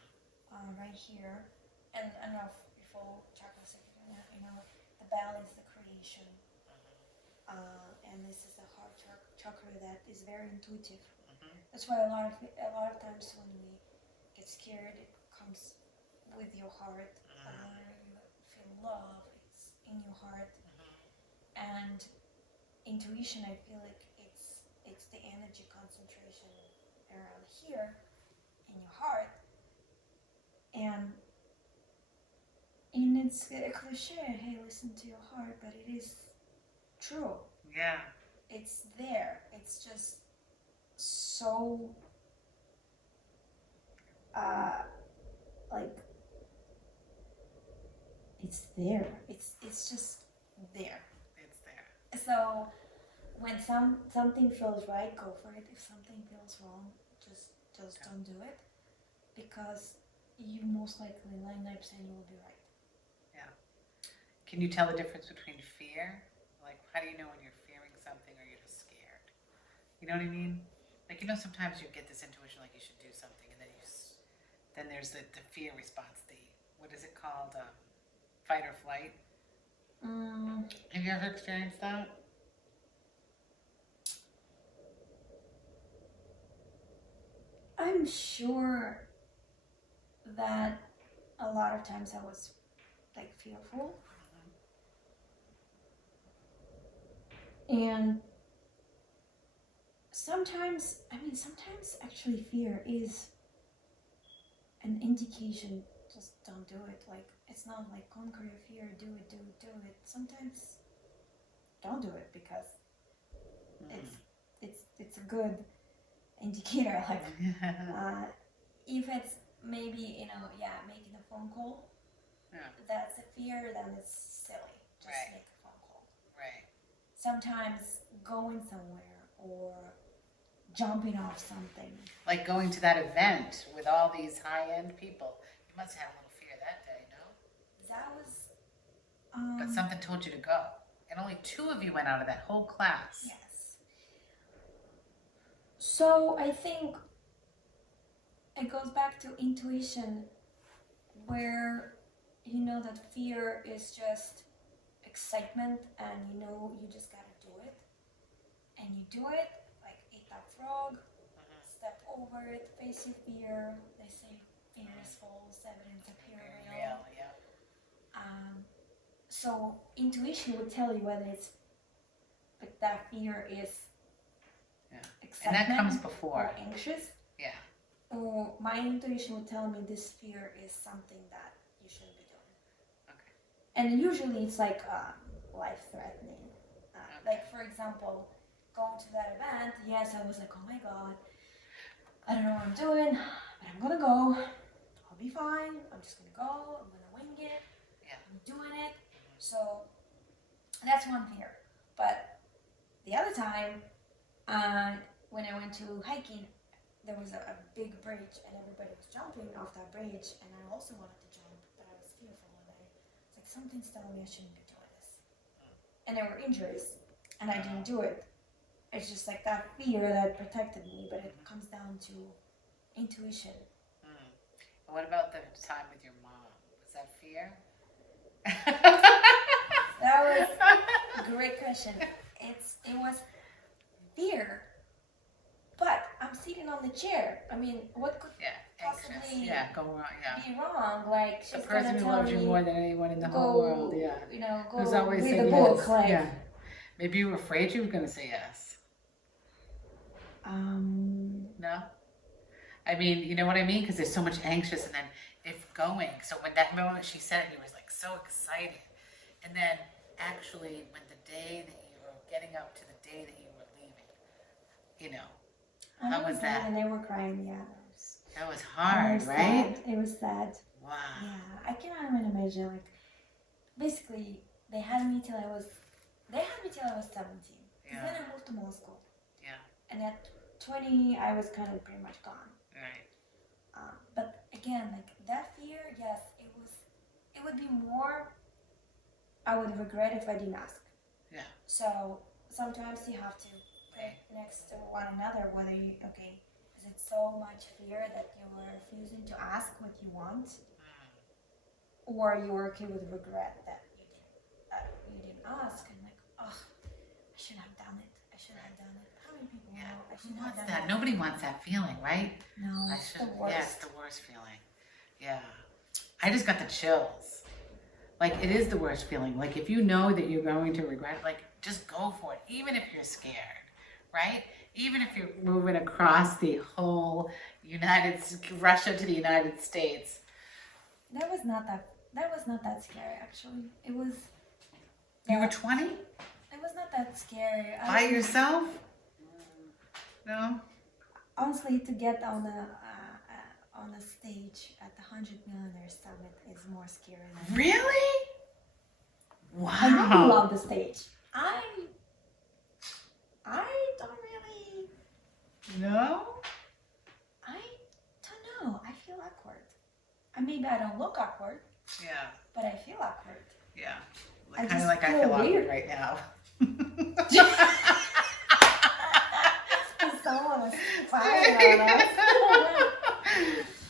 Right here, and I don't know if you follow chakras. You know, the belly is the creation, and this is the heart chakra that is very intuitive. That's why a lot of times when we get scared, it comes with your heart. Whenever you feel love, it's in your heart. And intuition, I feel like it's the energy concentration around here in your heart. And it's a cliche, hey, listen to your heart, but it is true. Yeah. It's there. It's just so like, it's there. It's just there. It's there. So when something feels right, go for it. If something feels wrong, just don't do it, because you most likely 99% you will be right. Yeah. Can you tell the difference between fear? Like, how do you know when you're fearing something or you're just scared? You know what I mean? Like, sometimes you get this intuition, like you should do something, and then there's the fear response, what is it called? Fight or flight. Have you ever experienced that? I'm sure that a lot of times I was like fearful. And sometimes actually fear is an indication, just don't do it. Like, it's not like conquer your fear, do it. Sometimes don't do it because it's a good indicator. Like, if it's maybe, making a phone call, that's a fear, then it's silly. Just make a phone call. Right. Sometimes going somewhere or jumping off something. Like going to that event with all these high-end people. You must have had a little fear that day, no? That was... But something told you to go. And only 2 of you went out of that whole class. Yes. So I think it goes back to intuition, where you know that fear is just excitement, and you know you just gotta do it. And you do it, like eat that frog, step over it, face your fear. They say fear is false, evidence appear real. Yeah. So intuition would tell you whether it's like that fear is excitement And that comes before. or anxious. Yeah. Or my intuition would tell me this fear is something that you shouldn't be doing. Okay. And usually it's like life-threatening. Like, for example, going to that event, yes, I was like, oh my god, I don't know what I'm doing, but I'm gonna go. I'll be fine. I'm just gonna go. I'm gonna wing it. Yeah. I'm doing it. So that's one fear. But the other time, when I went to hiking, there was a big bridge and everybody was jumping off that bridge, and I also wanted to jump, but I was fearful, and it's like something's telling me I shouldn't be doing this. And there were injuries, and I didn't do it. It's just like that fear that protected me, but it comes down to intuition. And what about the time with your mom? Was that fear? That was a great question. It was fear, but I'm sitting on the chair. I mean, what could possibly go wrong, be wrong? Like, she's the person who loves you more than anyone in the whole world, go who's always read saying a book. yes. Like, Maybe you were afraid you were going to say yes. No? I mean, you know what I mean? Because there's so much anxious, and then if going. So when that moment she said it, you was like so excited. And then actually when the day that you were getting up to the day that you were leaving, how was that? And they were crying, That was hard, right? It was sad. Wow. Yeah, I cannot even imagine. Like, basically, they had me till I was 17. Yeah. Then I moved to Moscow. Yeah. And at 20, I was kind of pretty much gone. Right. But again, like that fear, yes, it would be more, I would regret if I didn't ask. Yeah. So sometimes you have to put next to one another whether you, is it so much fear that you were refusing to ask what you want? Or you were okay with regret that you didn't ask, and like, oh, I should have done it. How many people know I should have done that? it? Nobody wants that feeling, right? No, it's the worst. Yeah, it's the worst feeling. Yeah. I just got the chills. Like, it is the worst feeling. Like, if you know that you're going to regret it, like, just go for it, even if you're scared, right? Even if you're moving across the whole Russia to the United States. That was not that scary, actually. It was... You were 20? It was not that scary. By yourself? No? Honestly, to get on a stage at the 100 Millionaire Summit is more scary than... Really? Wow. I really love the stage. I don't really... No? I don't know. I feel awkward. Maybe I don't look awkward. Yeah. But I feel awkward. Yeah. I Kind of just like I feel feel awkward weird right now. Someone was firing on us.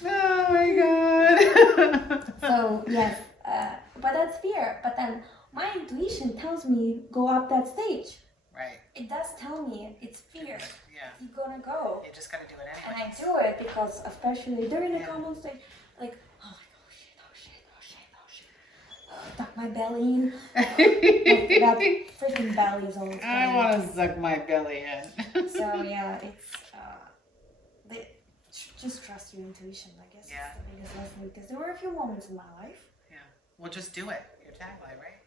Oh my god. So yes, but that's fear. But then my intuition tells me go up that stage. Right. It does tell me it's fear. Yeah. you're gonna go. You just got to do it And anyway. I do it because, especially during the common stage, like, oh my god, oh shit. Tuck my belly in. That freaking belly is always I want to suck my belly in. So yeah, it's just trust your intuition. I guess Yeah. it's the biggest lesson, because there were a few moments in my life. Yeah. Well, just do it. Your tagline, right?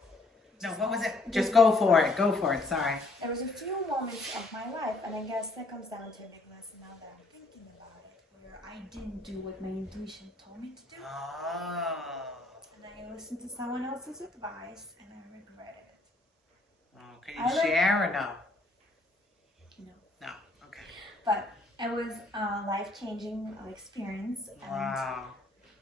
No, what was it? Just go for it. Go for it. Sorry. There was a few moments of my life, and I guess that comes down to a big lesson now that I'm thinking about it, where I didn't do what my intuition told me to do. Oh. And I listened to someone else's advice, and I regretted it. Oh, can you share or no? No. No. Okay. But it was a life-changing experience. Wow.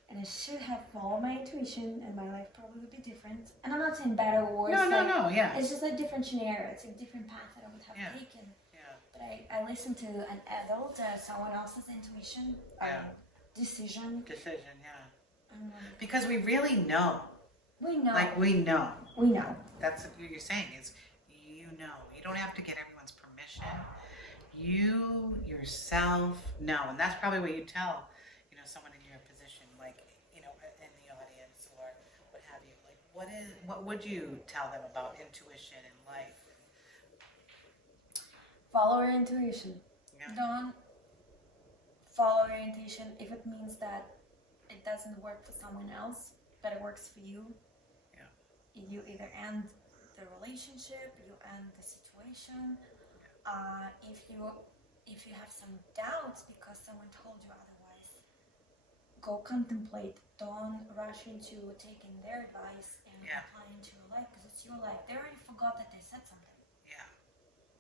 And I should have followed my intuition, and my life probably would be different. And I'm not saying better or worse. No, yeah. It's just a different scenario. It's a different path that I would have taken. Yeah. But I listened to an adult, someone else's intuition, decision. Decision, yeah. Because we really know. We know. Like, we know. We know. That's what you're saying is, you know. You don't have to get everyone's permission. You, yourself, know. And that's probably what you tell, someone in your position, like, in the audience or what have you. Like, what would you tell them about intuition and life? Follow your intuition. Yeah. Don't follow your intuition if it means that it doesn't work for someone else, but it works for you. Yeah. You either end the relationship, you end the situation. If you have some doubts because someone told you otherwise, go contemplate. Don't rush into taking their advice and applying to your life, because it's your life. They already forgot that they said something. Yeah.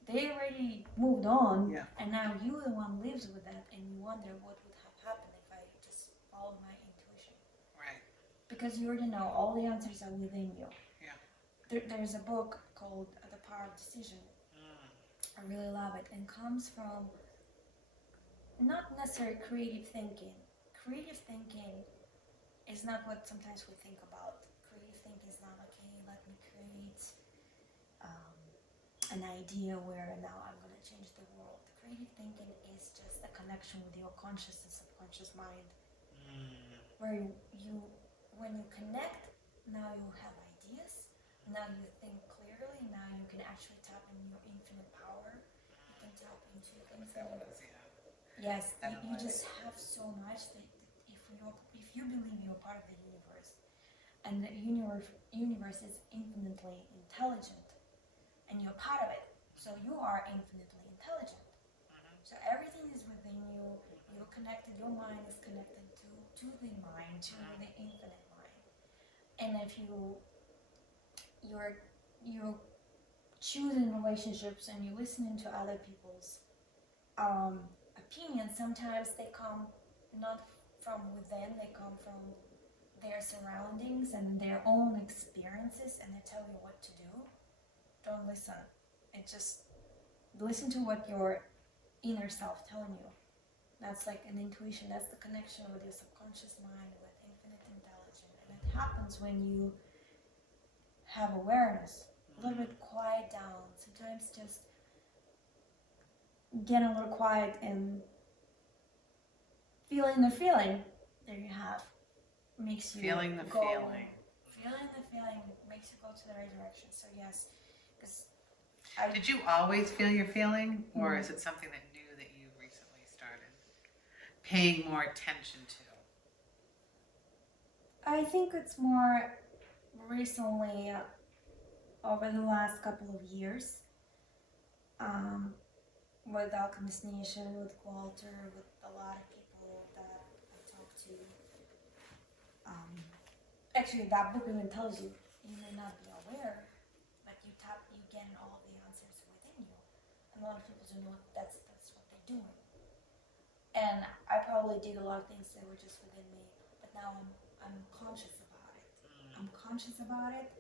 They already moved on, Yeah. and now you're the one lives with that, and you wonder what would have happened if I just followed my intuition. Right. Because you already know all the answers are within you. Yeah. There's a book called The Power of Decision. I really love it, and comes from not necessarily creative thinking. Creative thinking is not what sometimes we think about. Creative thinking is not like, hey, let me create an idea where now I'm going to change the world. Creative thinking is just a connection with your conscious and subconscious mind, where when you connect, now you have ideas, now you think clearly, now you can actually tap into your infinite power. You can tap into infinite. Yes, you just have so much that if you believe you're part of the universe, and the universe is infinitely intelligent, and you're part of it, so you are infinitely intelligent. So everything is within you. You're connected. Your mind is connected to the mind, to the infinite mind. And if you're choosing relationships and you're listening to other people's opinions, sometimes they come not from within, they come from their surroundings and their own experiences, and they tell you what to do. Don't listen. Listen to what your inner self telling you. That's like an intuition. That's the connection with your subconscious mind, with infinite intelligence. And it happens when you have awareness. A little bit quiet down. Sometimes just get a little quiet and feeling the feeling that you have makes you Feeling the go. feeling. Feeling the feeling makes you go to the right direction. So yes, because Did you always feel your feeling, or is it something that you recently started paying more attention to? I think it's more recently, over the last couple of years, with Alchemist Nation, with Walter, with a lot of people that I talk to. Actually, that book even tells you, you may not be aware, but you get all the answers within you. And a lot of people don't know that's what they're doing. And I probably did a lot of things that were just within me, but now I'm conscious about it. I'm conscious about it,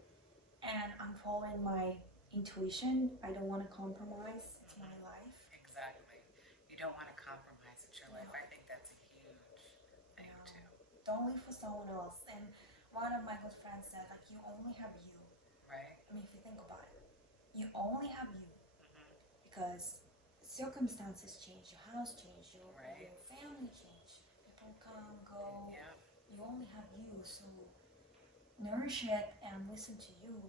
and I'm following my intuition. I don't want to compromise. It's my life. Exactly. You don't want to compromise. It's your life. I think that's a huge thing too. Don't live for someone else. And one of my good friends said, like, you only have you. Right. I mean, if you think about it, you only have you, because circumstances change, your house change, your Right. family change. People come, go. Yeah. You only have you, so nourish it and listen to you.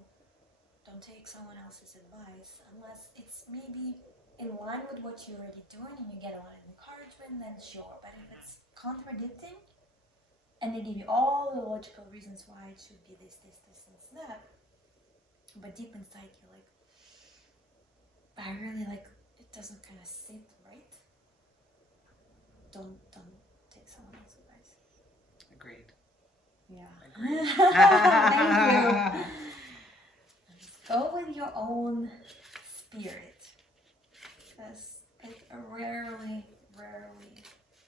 Don't take someone else's advice unless it's maybe in line with what you're already doing and you get a lot of encouragement, then sure. But if it's contradicting and they give you all the logical reasons why it should be this, and that, but deep inside you're like, I really like, it doesn't kind of sit right. Don't take someone else's advice. Agreed. Yeah. Agreed. Thank you. Just go with your own spirit. Because it rarely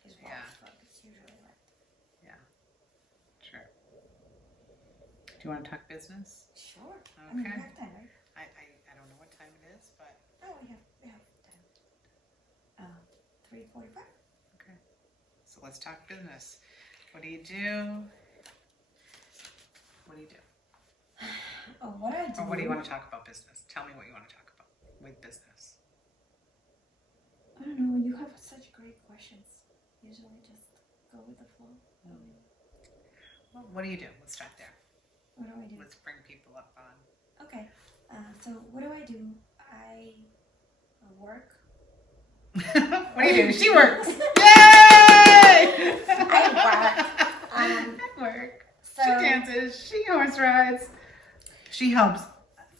is wrong, Yeah. but it's usually right. Yeah. Sure. Do you want to talk business? Sure. I mean, we Okay. have time, right? I don't know what time it is, but Oh, we have time. 3:45. okay. So let's talk business. What do you do? What do you do? Oh, what I do. Or what do you want to talk about business? Tell me what you want to talk about with business. I don't know. You have such great questions. Usually, just go with the flow. Well, what do you do? Let's start there. What do I do? Let's bring people up on. Okay. So what do? I work. What do you do? She works. Yay! I work. I work. So She dances. She horse rides. She helps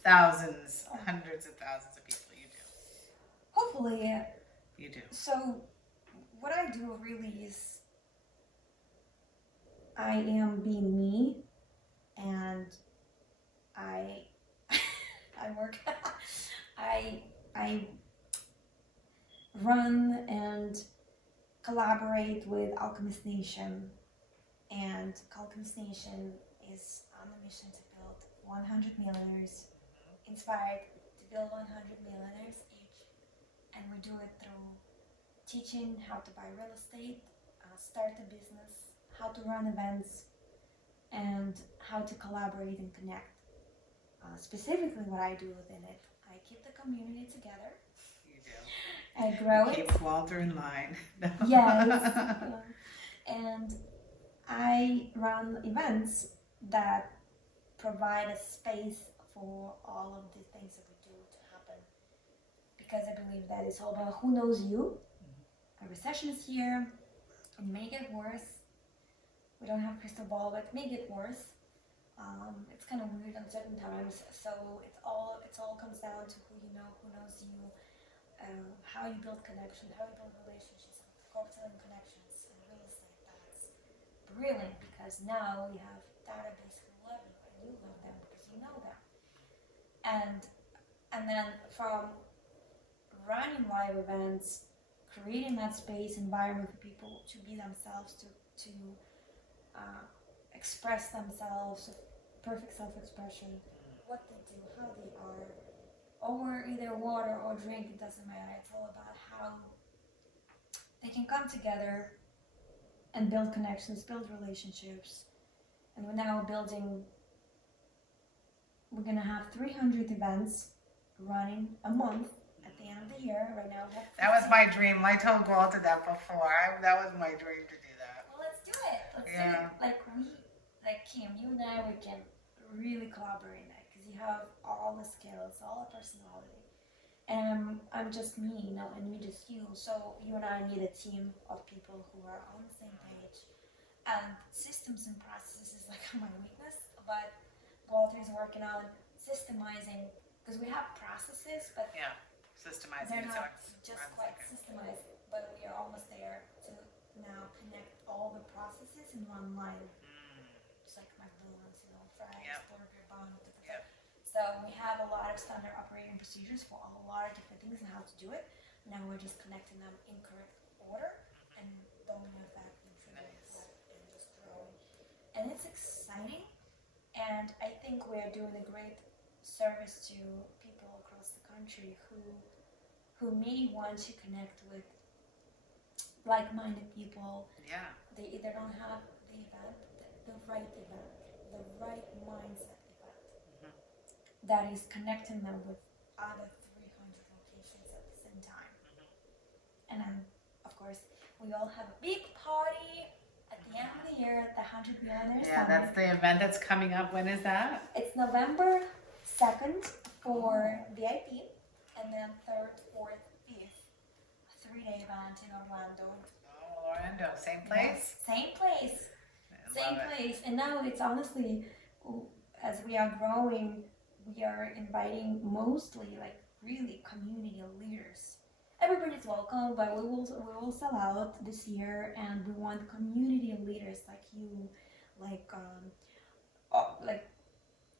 thousands, hundreds of thousands of people. You do. hopefully, You do. so what I do really is I am being me, and I I work. I run and collaborate with Alchemist Nation, and Alchemist Nation is on a mission to build 100 millionaires, inspired to build 100 millionaires each, and we do it through teaching how to buy real estate, start a business, how to run events, and how to collaborate and connect. Specifically, what I do within it, I keep the community together. You do. I grow it. Keep Walter in line. Yes. And I run events that provide a space for all of the things that we do to happen. Because I believe that it's all about who knows you. A recession is here. It may get worse. We don't have a crystal ball, but it may get worse. It's kind of weird on certain times. So it all comes down to who you know, who knows you, how you build connections, how you build relationships, corporate connections, and real estate. That's brilliant because now we have database who love you and you love them because you know them. And then from running live events, creating that space environment for people to be themselves, to express themselves, perfect self-expression, what they do, how they are, over either water or drink, it doesn't matter. It's all about how they can come together and build connections, build relationships. And we're now we're gonna have 300 events running a month at the end of the year. Right now we have 50. That was my dream. I told Walter that before. That was my dream to do that. Well, let's do it. Let's do it. Like Kim, you and I, we can really collaborate now because you have all the skills, all the personality, and I'm just me, and me just you. So you and I need a team of people who are on the same page. And systems and processes is like my weakness, but Walter is working on systemizing because we have processes, but Yeah, systemizing they're it not so it just runs quite like a- systemized, but we are almost there to now connect all the processes in one line. Just like McDonald's, fries, Yep. burger, bun, Yep. So we have a lot of standard operating procedures for a lot of different things and how to do it. Now we're just connecting them in correct order and domino effect and trigger effect and just growing. And it's exciting, and I think we're doing a great service to people across the country who may want to connect with like-minded people. Yeah. They either don't have the event, the right mindset event that is connecting them with other 300 locations at the same time. and then of course we all have a big party at the end of the year at the 100 Millionaire Summit. Yeah, that's the event that's coming up. When is that? It's November 2nd for VIP, and then 3rd, 4th, 5th, a 3-day event in Orlando. Oh, Orlando, same place? Yeah, same place. I Same love it. place. And now it's honestly, as we are growing, we are inviting mostly like really community leaders. Everybody's welcome, but we will sell out this year, and we want community leaders like you, like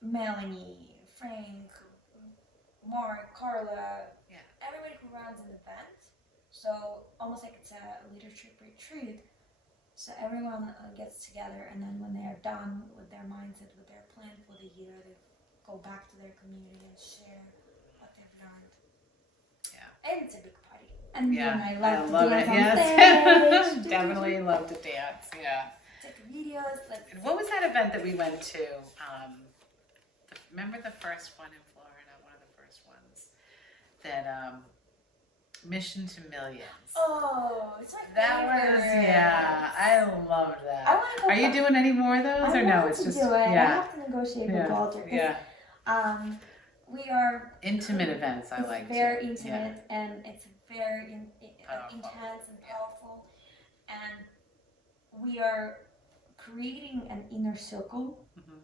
Melanie, Frank, Mark, Carla, Yeah. everybody who runs an event. So almost like it's a leadership retreat. So everyone gets together, and then when they are done with their mindset, with their plan for the year, they go back to their community and share what they've learned. Yeah. And it's a big party. And you and I I love love to it. dance on Yes. stage. Definitely love to dance. Yeah. Take videos. Like, And what was that event that we went to? Remember the first one in Florida? One of the first ones that Mission to Millions. oh, it's my That favorite. was, yeah, I loved that. I want to go Are you back. doing any more of those, I or no? want It's to just do it. I yeah, have to negotiate with yeah, Walter. 'Cause, yeah. We are Intimate events. I it's like very too. intimate, and it's very Powerful. intense and Yeah. powerful, and we are creating an inner circle Mhm.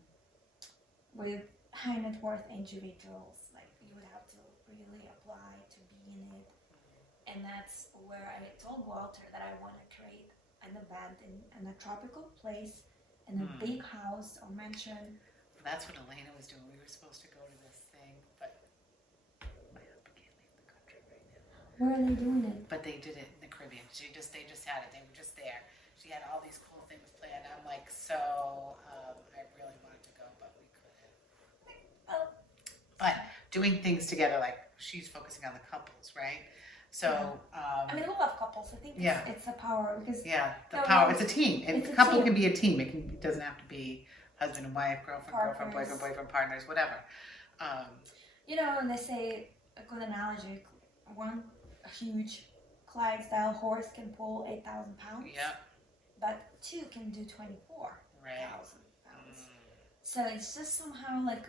with high net worth individuals. Like, you would have to really apply to be in it, and that's where I told Walter that I want to create an event in a tropical place, in a big house or mansion. That's what Elena was doing. We were supposed to go to this thing, but my husband can't leave the country right now. Where are they doing it? But they did it in the Caribbean. They just had it. They were just there. She had all these cool things planned. I'm like, I really wanted to go, but we couldn't. Oh, But doing things together, like she's focusing on the couples, right? So, I mean, we love couples. I think Yeah. it's a power because yeah, the No, power. no, It's a team. it's A a couple team. can be a team. It doesn't have to be husband and wife, girlfriend, Partners. boyfriend, partners, whatever. you know, when they say a good analogy, one huge Clydesdale horse can pull 8,000 pounds, Yeah, but two can do 24,000 right. pounds. So it's just somehow like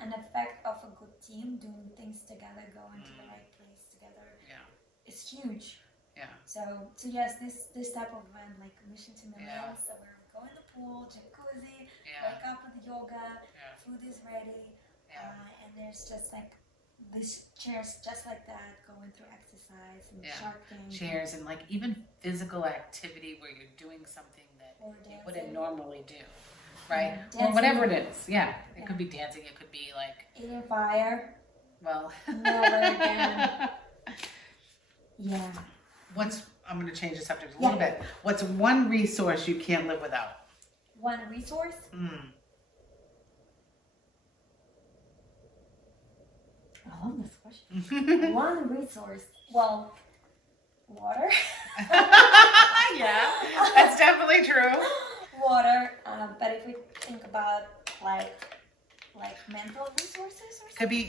an effect of a good team doing things together, going to the right place together. Yeah, It's huge. yeah. So yes, this type of event, like Mission to Millions, Yeah. so we're going to the pool, jacuzzi, Yeah, wake up with yoga, yeah, food is ready, yeah. and there's just like these chairs just like that, going through exercise and Yeah. Shark Tank. Chairs and like even physical activity where you're doing something that Or you wouldn't dancing. normally do, right? Yeah, Or whatever it dancing. is. Yeah, it Yeah. could be dancing. It could be like, Eating fire. well, Never again. Yeah. I'm going to change the subject a Yeah. little bit. What's one resource you can't live without? One resource. I love this question. One resource. Well, water. Yeah, that's definitely true. Water. But if we think about like mental resources or something. Could be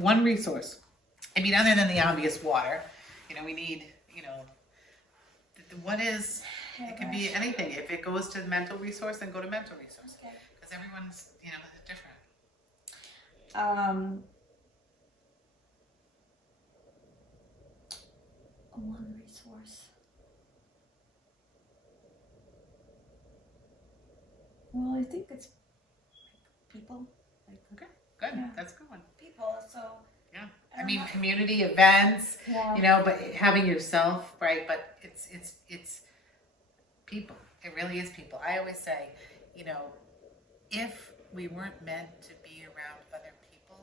one resource. I mean, other than the obvious water, we need, what is, it could be anything. If it goes to mental resource, then go to mental resource. Okay. Because everyone's, different. One resource. Well, I think it's people. Okay, good. Yeah. That's a good one. People. So. Yeah. I I mean, don't know. community events, Yeah. but having yourself, right? But it's people. It really is people. I always say, if we weren't meant to be around other people,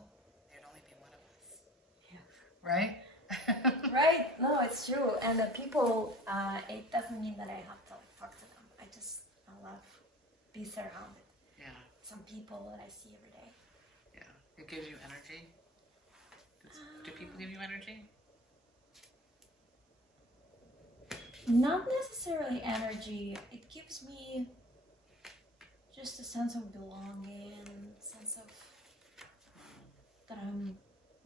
there'd only be one of us. Yeah. Right? Right. No, it's true. And the people, it doesn't mean that I have to talk to them. I love be surrounded. Yeah. Some people that I see every day. Yeah. It gives you energy. Do people give you energy? Not necessarily energy. It gives me just a sense of belonging, sense of that I'm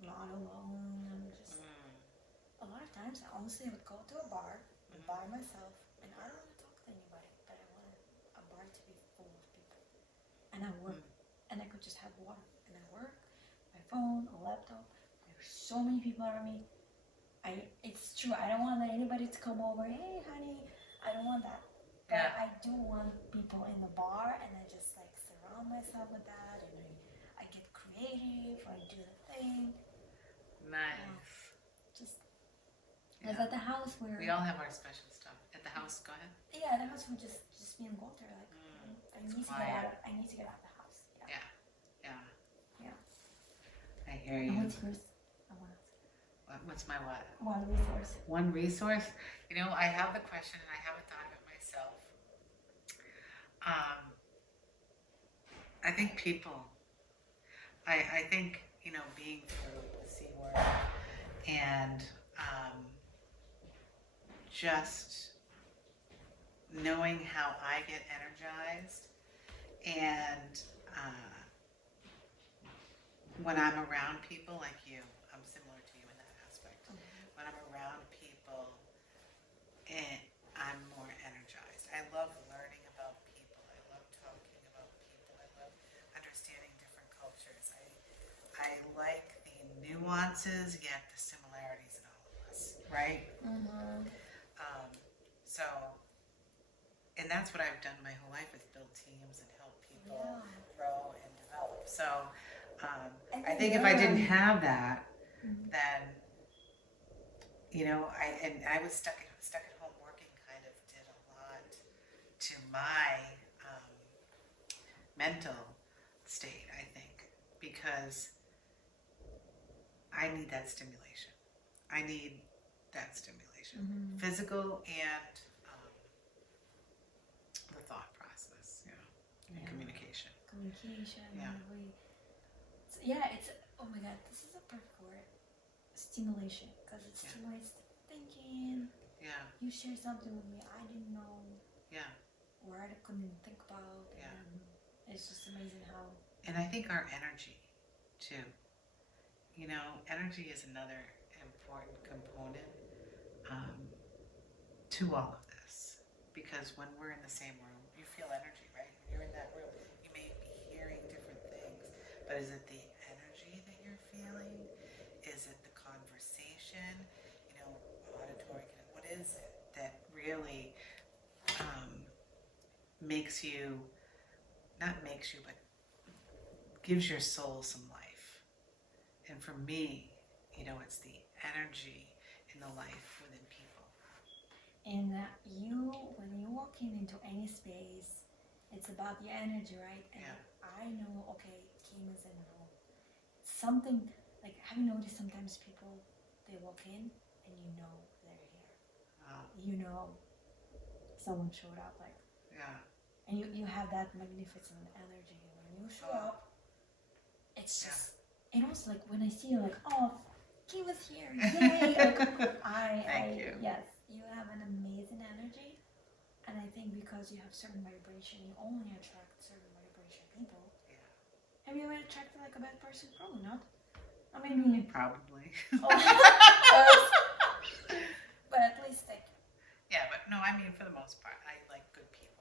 not alone. I'm just a lot of sometimes I honestly would go to a bar by myself, and I don't want to talk to anybody, but I want a bar to be full of people. And I work, and I could just have water, and I work, my phone, a laptop. There's so many people around me. It's true. I don't want anybody to come over. Hey, honey, I don't want that. But I do want people in the bar, and I just like surround myself with that, and I get creative. I do the thing. Nice. Just as at the house where we all have our special stuff. At the house, go ahead. Yeah, the house would just be in water. Like I need to get out. I need to get out of the house. Yeah. I hear you. And what's yours? I want to ask. What's my what? One resource. One resource? You know, I have the question and I haven't thought of it myself. I think people. I think, you know, being through the C word and just knowing how I get energized, and when I'm around people like you, I'm similar to you in that aspect. When I'm around people, I'm more energized. I love learning about people. I love talking about people. I love understanding different cultures. I like the nuances, yet the similarities in all of us, right? So, and that's what I've done my whole life, is build teams and help people grow and develop. So, I think if I didn't have that, then, you know, I was stuck at home working, kind of did a lot to my mental state, I think, because I need that stimulation. Physical and the thought process, and communication. It's oh my god, this is a perfect word. Stimulation, because it stimulates the thinking. You share something with me I didn't know. Or I couldn't even think about. And it's just amazing how. And I think our energy too. You know, energy is another important component to all of this, because when we're in the same room, you feel energy, right? When you're in that room, you may be hearing different things, but is it the energy that you're feeling? Is it the conversation? You know, auditory, what is it that really but gives your soul some life? And for me, you know, it's the energy in the life within people. And when you walk into any space, it's about the energy, right? And I know, okay, Kim is in the room. Something, like, have you noticed sometimes people, they walk in and you know they're here. You know someone showed up, like. And you have that magnificent energy. When you show up, it's just, and also like when I see you, like, oh, Kim was here, yay! Like, Thank you. Yes, you have an amazing energy, and I think because you have certain vibration, you only attract certain vibration people. Have you ever attracted like a bad person? Probably not. I mean, probably. But at least like. Yeah, but no, I mean, for the most part, I like good people.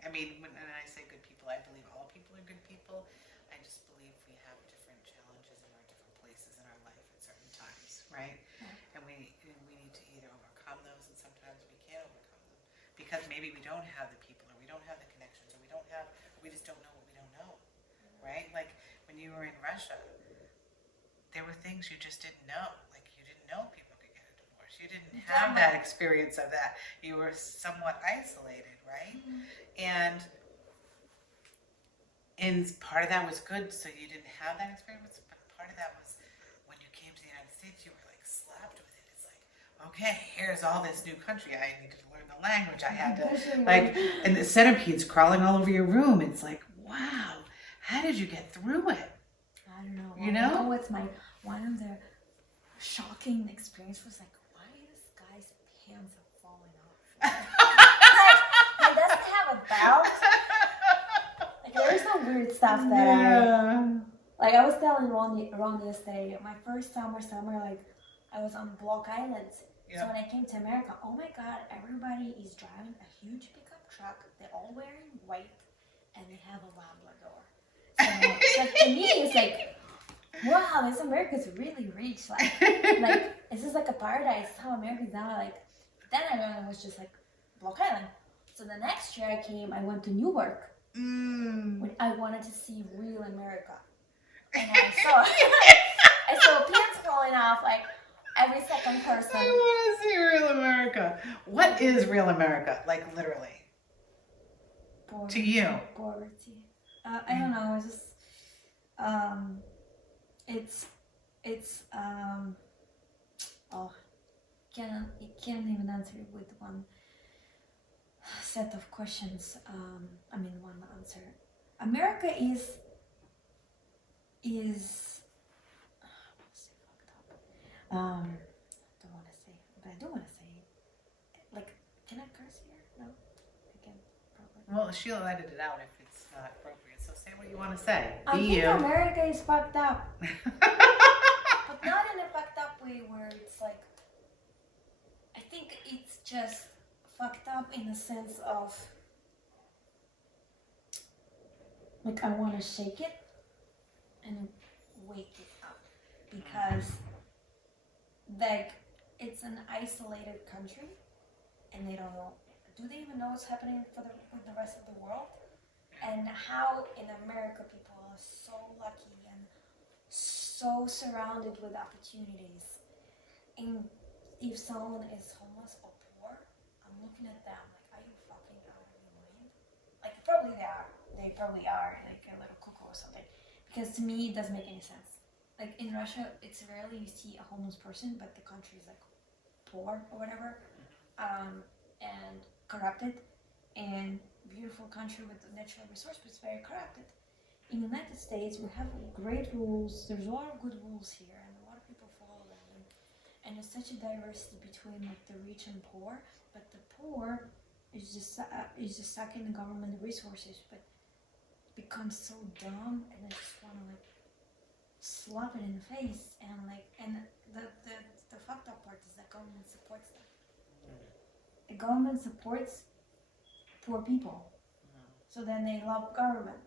I mean, when I say good people, I believe all people are good people. I just believe we have different challenges in our different places in our life at certain times, right? And we need to either overcome those, and sometimes we can't overcome them because maybe we don't have the people, or we don't have the connections, or we just don't know what we don't know, right? Like when you were in Russia, there were things you just didn't know. Like you didn't know people could get a divorce. You didn't have that experience of that. You were somewhat isolated, right? And part of that was good, so you didn't have that experience, but part of that was when you came to the United States, you were like slapped with it. It's like, okay, here's all this new country. I needed to learn the language. I had to, like, and the centipedes crawling all over your room. It's like, wow, how did you get through it? I don't know. You know? What's one of the shocking experience was like, why this guy's pants are falling off? He doesn't have a belt. Like there's some weird stuff that I was telling Ron yesterday, my first summer, like I was on Block Island, Yeah. So when I came to America, oh my God, everybody is driving a huge pickup truck. They're all wearing white, and they have a Labrador. So like, to me, it's like, wow, this America's really rich. Like this is like a paradise. How America's now. Like then I learned it was just like Block Island. So the next year I came, I went to Newark. When I wanted to see real America, and I saw planes falling off like every second person. I want to see real America. What is real America? Like literally. Poverty, To you. poverty. I don't know. It's just it's oh, you can't even answer it with one set of questions. One answer. America is I don't want to say, but I do want to say it. Like, can I curse here? No, I can probably. Well, she'll edit it out if it's not appropriate. So say what you want to say. I think you. America is fucked up, but not in a fucked up way where it's like. I think it's just fucked up in the sense of like I want to shake it and wake it up because like it's an isolated country and they don't know. Do they even know what's happening with the rest of the world? And how in America people are so lucky and so surrounded with opportunities. And if someone is homeless or poor, I'm looking at them like, are you fucking out of your mind? Like probably they are. They probably are like a little cuckoo or something. Because to me it doesn't make any sense. Like in Russia, it's rarely you see a homeless person, but the country is like poor or whatever, and corrupted, and beautiful country with natural resource, but it's very corrupted. In the United States, we have great rules. There's a lot of good rules here, and a lot of people follow them. And there's such a diversity between like the rich and poor. But the poor is just sucking the government resources, but becomes so dumb, and they just want to like slap it in the face, and the fucked up part is that government supports them. The government supports poor people, so then they love government.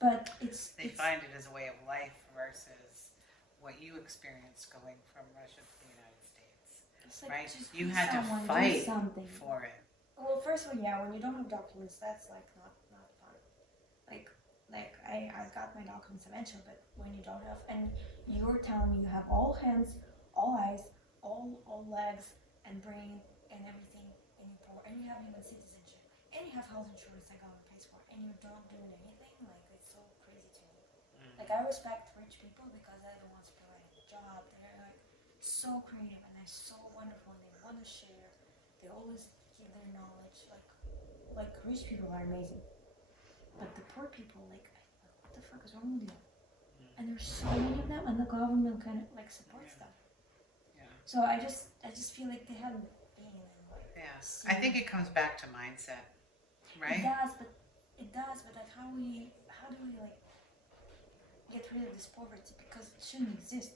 But They find it as a way of life versus what you experienced going from Russia to the United States, like, right? just You be had to someone, do fight something. for it. Well, first of all, yeah, when you don't have documents, that's like not fun. Like I got my documents eventually, but when you don't have, and you're telling me you have all hands, all eyes, all legs, and brain, and everything, and you're poor, and you have even citizenship, and you have health insurance that government pays for, and you're not doing anything, like it's so crazy to me. Like I respect rich people because they're the ones providing the job. They're like so creative and they're so wonderful and they want to share. They always give their knowledge. Like rich people are amazing. But the poor people, like what the fuck is wrong with you? And there's so many of them, and the government kind of like supports them. Yeah. So I just feel like they haven't been in like. Yeah. I think it comes back to mindset, right? It does, but like how do we like get rid of this poverty, because it shouldn't exist.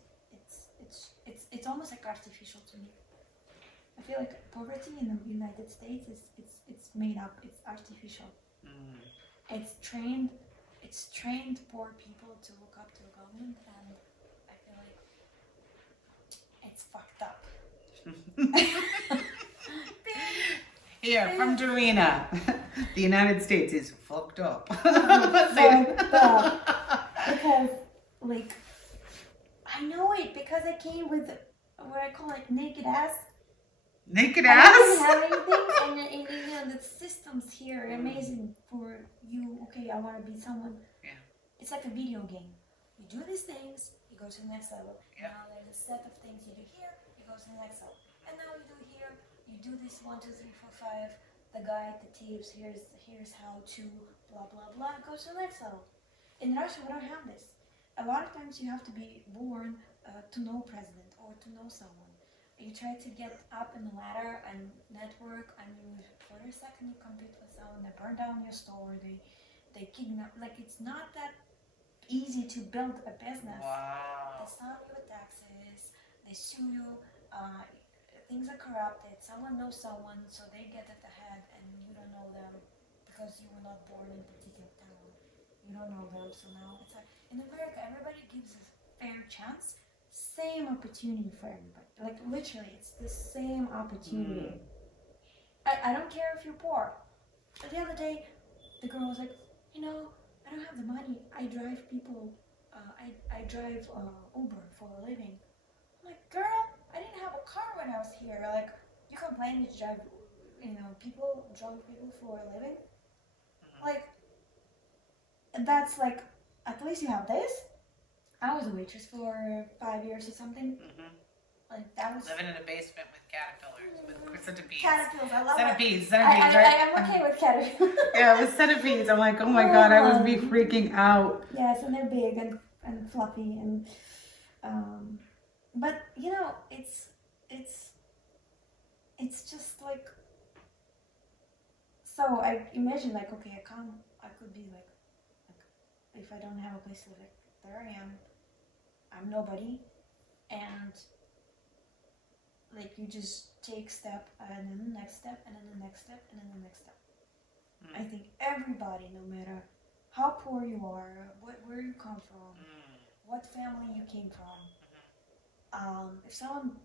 It's almost like artificial to me. I feel like poverty in the United States it's made up. It's artificial. It's trained poor people to look up to the government, and I feel like it's fucked up. Here, from Darina, the United States is fucked up. Fucked up. Because, like, I know it because I came with what I call like naked ass. Naked I ass? didn't have anything, and you know, the systems here are amazing for you. Okay, I want to be someone. Yeah. It's like a video game. You do these things, you go to the next level. Yeah. Now there's a set of things you do here, you go to the next level. And now you do here, you do this 1, 2, 3, 4, 5. The guide, the tips. Here's how to blah blah blah. Go to the next level. In Russia, we don't have this. A lot of times you have to be born to know president or to know someone. You try to get up in the ladder and network, and for a second you compete with someone. They burn down your store. They kidnap. Like it's not that easy to build a business. Wow. They stop you with taxes. They sue you. uh, things are corrupted. Someone knows someone, so they get at the head, and you don't know them because you were not born in a particular town. You don't know them, so now it's like in America, everybody gives a fair chance, same opportunity for everybody. Like literally, it's the same opportunity. I don't care if you're poor. But the other day, the girl was like, I don't have the money. I drive people. I drive Uber for a living. I'm like, girl, I didn't have a car when I was here. Like, you complain you drive, drunk people for a living. Like, that's like, at least you have this. I was a waitress for 5 years or something. Like that was living in a basement with caterpillars, with centipedes. Caterpillars, I love centipedes, right? right? I'm okay with caterpillars. Yeah, with centipedes, I'm like, oh my god, I would be freaking out. Yes, and they're big and fluffy and but it's just like, so I imagine like, okay, I could be like if I don't have a place to live, like there I am, I'm nobody, and like you just take step and then the next step and then the next step and then the next step. I think everybody, no matter how poor you are, where you come from, what family you came from, if someone,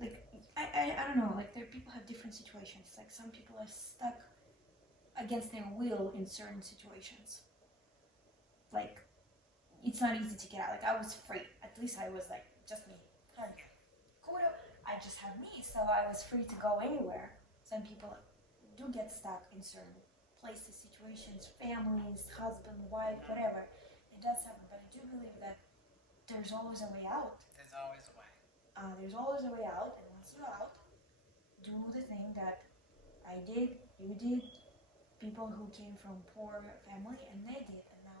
like I don't know, like people have different situations. Like some people are stuck against their will in certain situations. Like it's not easy to get out. Like I was free. At least I was like just me. I just had me, so I was free to go anywhere. Some people do get stuck in certain places, situations, families, husband, wife, whatever. It does happen, but I do believe that there's always a way out. There's always a way. There's always a way out, and once you're out, do the thing that I did, you did, people who came from poor family, and they did, and now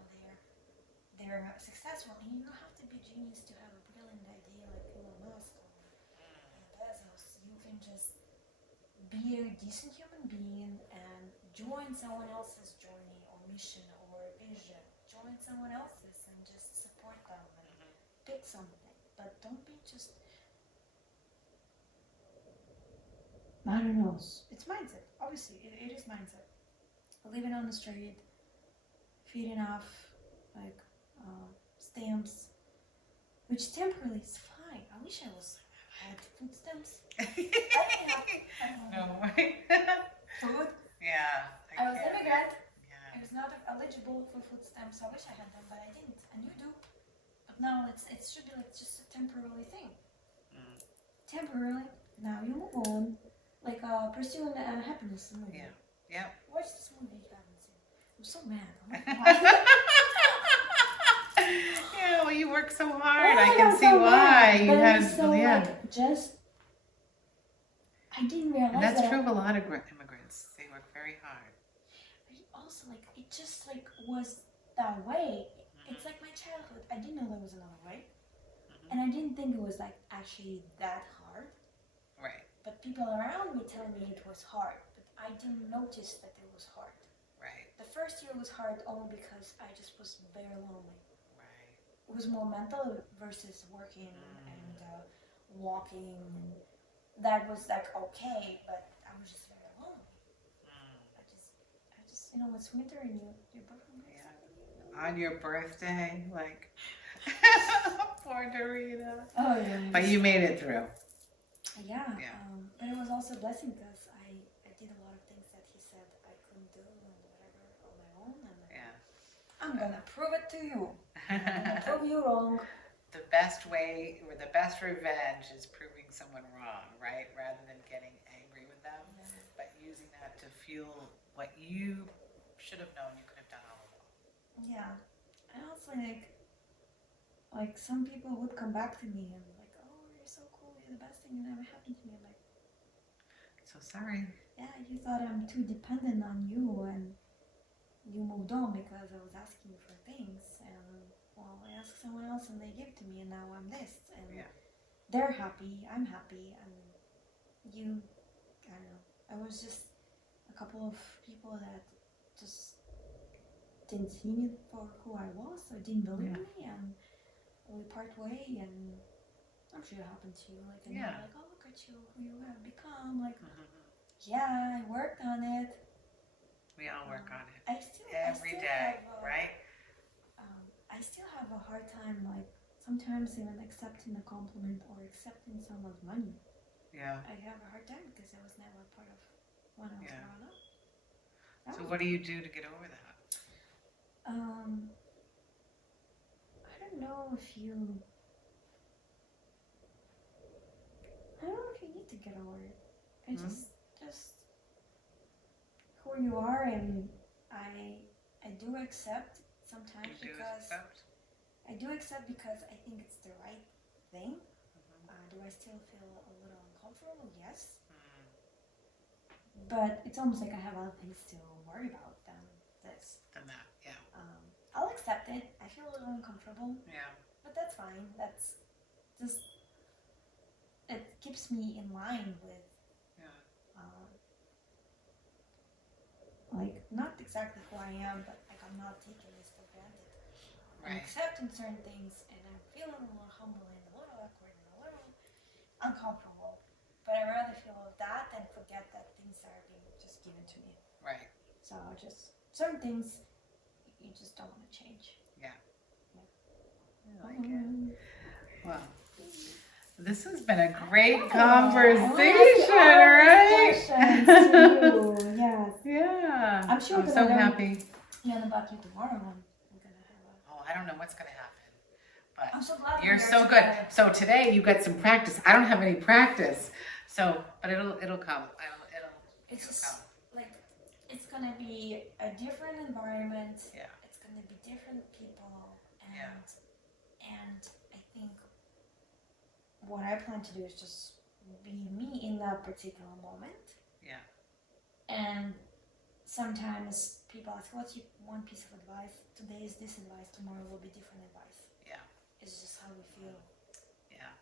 they're successful. And you don't have to be genius to have a brilliant idea like Elon Musk or Bezos. You can just be a decent human being and join someone else's journey or mission or vision. Join someone else's and just support them and pick something. But don't be just, I don't know. It's mindset. Obviously, it is mindset. Living on the street, feeding off like stamps, which temporarily is fine. I wish I had food stamps. I didn't have No. food. Yeah. I was immigrant. Yeah. I was not eligible for food stamps. I wish I had them, but I didn't. And you do. But now it should be like just a temporary thing. Temporarily. Now you move on. Like pursuing happiness movie. Yeah. Yeah. Watch this movie you haven't seen. I'm so mad. I'm like, yeah, well, you work so hard. I can see why. You had, like, just I didn't realize and that's that. true of a lot of immigrants. They work very hard. But also, like, it just like was that way. It's like my childhood. I didn't know there was another way, and I didn't think it was like actually that hard. Right. But people around me tell me it was hard, but I didn't notice that it was hard. Right. The first year was hard only because I just was very lonely. Right. It was more mental versus working and walking. And that was like okay, but I was just very lonely. I just, it's winter and your boyfriend breaks up with you. On your birthday, like, poor Darina. Oh yeah. But you made it through. Yeah. But it was also a blessing because I did a lot of things that he said I couldn't do and whatever on my own. And I'm gonna prove it to you. I'm gonna prove you wrong. The best way or the best revenge is proving someone wrong, right? Rather than getting angry with them, but using that to fuel what you should have known you could have done all along. Yeah. And also like some people would come back to me and like, oh, you're so cool, you're the best thing that ever happened to me. I'm like, so sorry. Yeah, you thought I'm too dependent on you and you moved on because I was asking you for things, and well, I asked someone else and they give to me, and now I'm this, and they're happy, I'm happy, and you, I don't know. I was just a couple of people that just didn't see me for who I was, or didn't believe me, and we part way, and I'm sure it happened to you. Like, and Yeah. you're like, oh, look at you, who you have become. Like, yeah, I worked on it. We all work on it Every every day, right? I still have a hard time, like, sometimes even accepting a compliment or accepting someone's money. Yeah. I have a hard time because it was never part of when I was growing up. So what do you do to get over that? I don't know if you. I don't know if you need to get over it. It's just who you are, and I do accept sometimes I do accept because I think it's the right thing. Do I still feel a little uncomfortable? Yes. But it's almost like I have other things to worry about than this. Than that, yeah. I'll accept it. I feel a little uncomfortable. Yeah. But that's fine. That's just, it keeps me in line with, like, not exactly who I am, but like I'm not taking this for granted. Right. I'm accepting certain things, and I'm feeling a little humble and a little awkward and a little uncomfortable. But I'd rather feel that than forget that things are being just given to me. Right. So just certain things you just don't want to change. Yeah. I like it. Well, this has been a great conversation, right? Yes. Yeah. I'm sure. I'm so happy. Learn about you tomorrow. I'm gonna have Oh, I don't know what's gonna happen, but I'm so glad you're so good. So today you got some practice. I don't have any practice, so but it'll come. It'll come. Like, it's gonna be a different environment. Yeah. It's gonna be different people, and I think what I plan to do is just be me in that particular moment. Yeah. And sometimes people ask, what's your one piece of advice? Today is this advice, tomorrow will be different advice. Yeah. It's just how we feel. Yeah.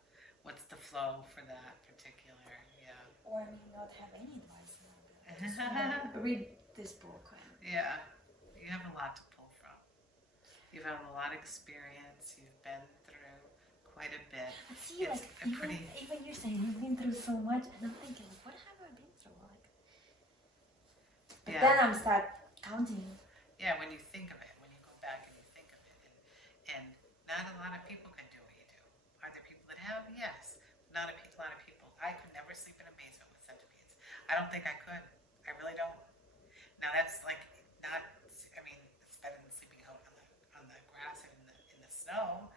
What's the flow for that particular? Yeah. Or I may not have any advice. Just read this book. Yeah. You have a lot to pull from. You've had a lot of experience. You've been through quite a bit. But see, it's like, even you're saying you've been through so much, and I'm thinking, what have I been through? Like, but then I'm start counting. Yeah, when you think of it, when you go back and you think of it, and not a lot of people can do what you do. Are there people that have? Yes. Not a lot of people. I could never sleep in a basement with centipedes. I don't think I could. I really don't. Now that's like not. I mean, it's better than sleeping out on the grass and in the snow,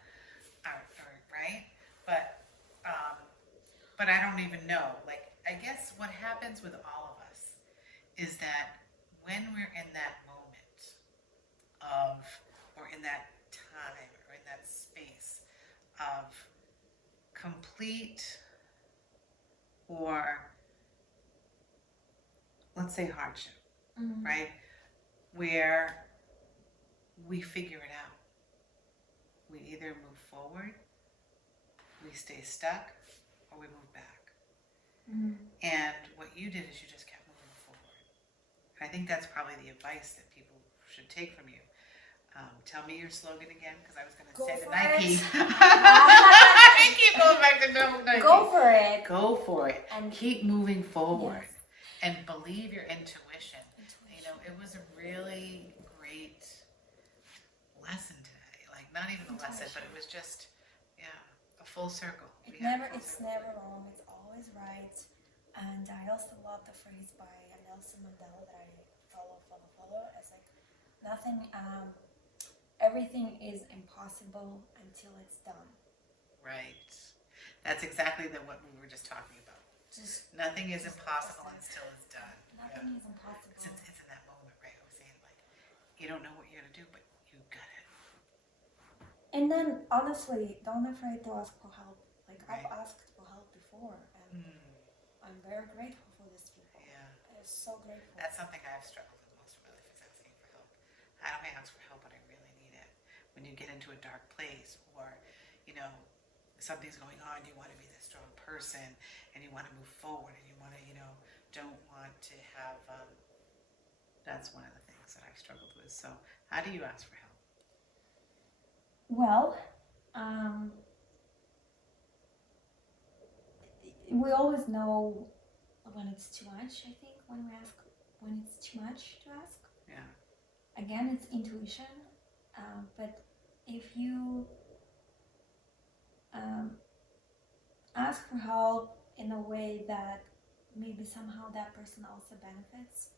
or right? But I don't even know. Like, I guess what happens with all of us is that when we're in that moment of, or in that time, or in that space of complete, or let's say hardship, right? Where we figure it out. We either move forward, we stay stuck, or we move back. And what you did is you just kept moving forward. And I think that's probably the advice that people should take from you. Tell me your slogan again, because I was going to say the Nike. I keep going back to Nike. Go for it. Go for it. And keep moving forward. Yes. And believe your intuition. You know, it was a really great lesson today. Like, not even a lesson, but it was just, a full circle. It's never wrong. It's always right. And I also love the phrase by Nelson Mandela that I follow. It's like, nothing, everything is impossible until it's done. Right. That's exactly what we were just talking about. Nothing is impossible until it's done. Nothing is impossible. It's in that moment, right? I was saying, like, you don't know what you're going to do, but you got it. And then, honestly, don't afraid to ask for help. Like, right. I've asked for help before, and I'm very grateful for this people. Yeah. I'm so grateful. That's something I've struggled with most of my life, is asking for help. I don't ask for help, but I really need it. When you get into a dark place, or, something's going on, you want to be this strong person, and you want to move forward, and you want to, don't want to have, that's one of the things that I've struggled with. So how do you ask for help? Well, we always know when it's too much, I think, when we ask, when it's too much to ask. Yeah. Again, it's intuition, but if you ask for help in a way that maybe somehow that person also benefits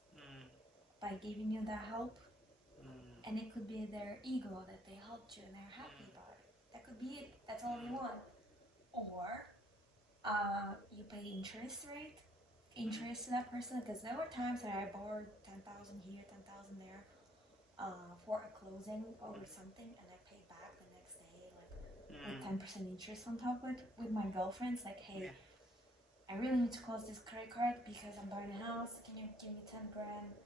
by giving you that help, and it could be their ego that they helped you and they're happy about it. That could be it. That's all they want. Or you pay interest to that person, because there were times that I borrowed 10,000 here, 10,000 there for a closing over something, and I paid back the next day like 10% interest on top of it with my girlfriends. Like, hey, I really need to close this credit card because I'm buying a house. Can you give me 10 grand?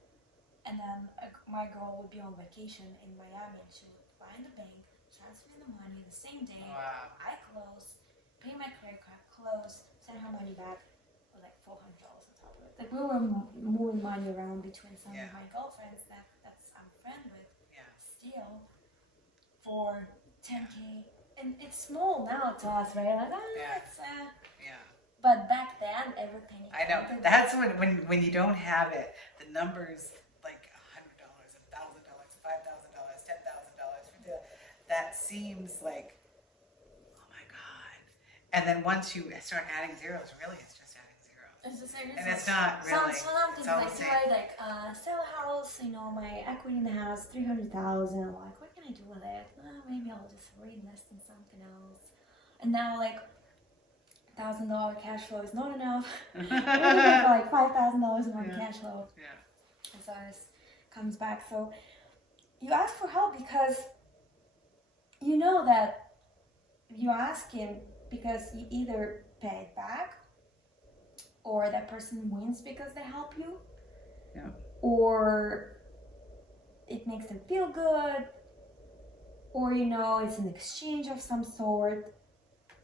And then my girl would be on vacation in Miami, and she would find the bank, transfer me the money the same day. Wow. I close, pay my credit card, close, send her money back, with like $400 on top of it. Like, we were moving money around between some of my girlfriends that's I'm friends with. Still, for 10K, and it's small now to us, right? Like, it's But back then, every penny. I know. That's when you don't have it, the numbers like $100, $1,000, $5,000, $10,000. That seems like, oh my God. And then once you start adding zeros, really, it's just adding zeros. It's just like, And it's not really. So I'm thinking, like, do I sell a house? You know, my equity in the house, $300,000. Like, what can I do with it? Maybe I'll just reinvest in something else. And now, like, $1,000 cash flow is not enough. Like $5,000 in my cash flow. And so this comes back. So you ask for help because you know that you're asking because you either pay it back, or that person wins because they help you, or it makes them feel good, or it's an exchange of some sort.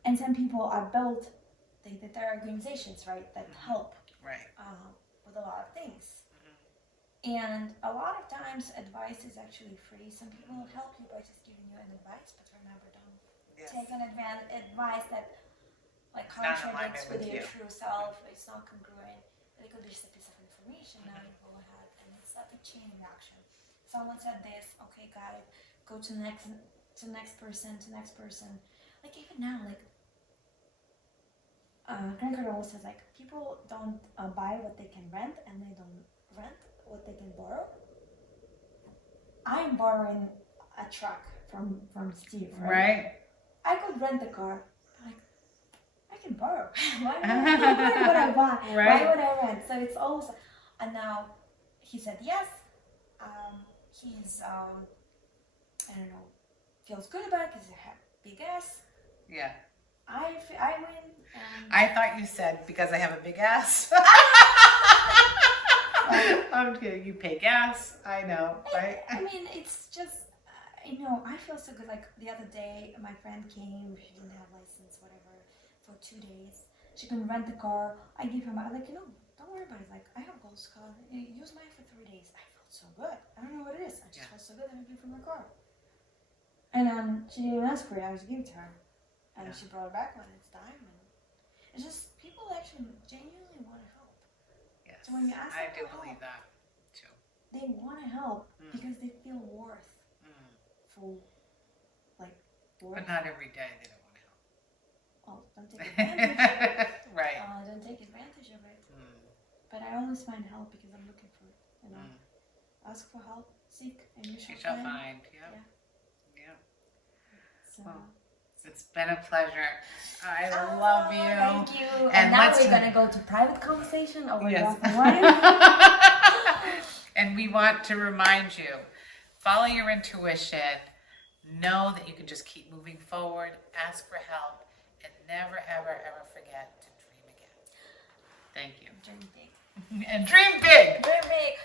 And some people are built. There are organizations, right, that help with a lot of things. And a lot of times advice is actually free. Some people will help you by just giving you an advice, but remember, don't take an advice that contradicts with your true self. It's not congruent. It could be just a piece of information. Now you go ahead, and it's like a chain reaction. Someone said this, okay, got it. Go to the next person. Like, even now, like, Grant Cardone always says, like, people don't buy what they can rent, and they don't rent what they can borrow. I'm borrowing a truck from Steve, right? I could rent the car. Like, I can borrow. Why would I buy? Why would I rent? So it's always, and now he said yes. He's I don't know, feels good about it because he had big ass. Yeah. I win. I thought you said because I have a big ass. I'm kidding. You pay gas. I know, right? I mean, it's just, I feel so good. Like, the other day, my friend came. She didn't have license, whatever, for 2 days. She couldn't rent the car. I gave her don't worry about it. Like, I have Gold's car. Use mine for 3 days. I felt so good. I don't know what it is. I just felt so good that I gave her my car. And she didn't ask for it. I just gave it to her. And she brought it back when it's time. And it's just, people actually genuinely want to help. Yes, so when you ask them I do believe that too. They want to help because they feel worth. But not every day they don't want to help. Oh, don't take advantage of it. Right. Don't take advantage of it. But I always find help because I'm looking for it. Ask for help, seek, and you shall find. Yeah. So. Well, it's been a pleasure. I love you. Thank you. And now we're going to go to private conversation over glass of wine. And we want to remind you, follow your intuition. Know that you can just keep moving forward. Ask for help. And never, ever, ever forget to dream again. Thank you. Dream big. And dream big. Dream big.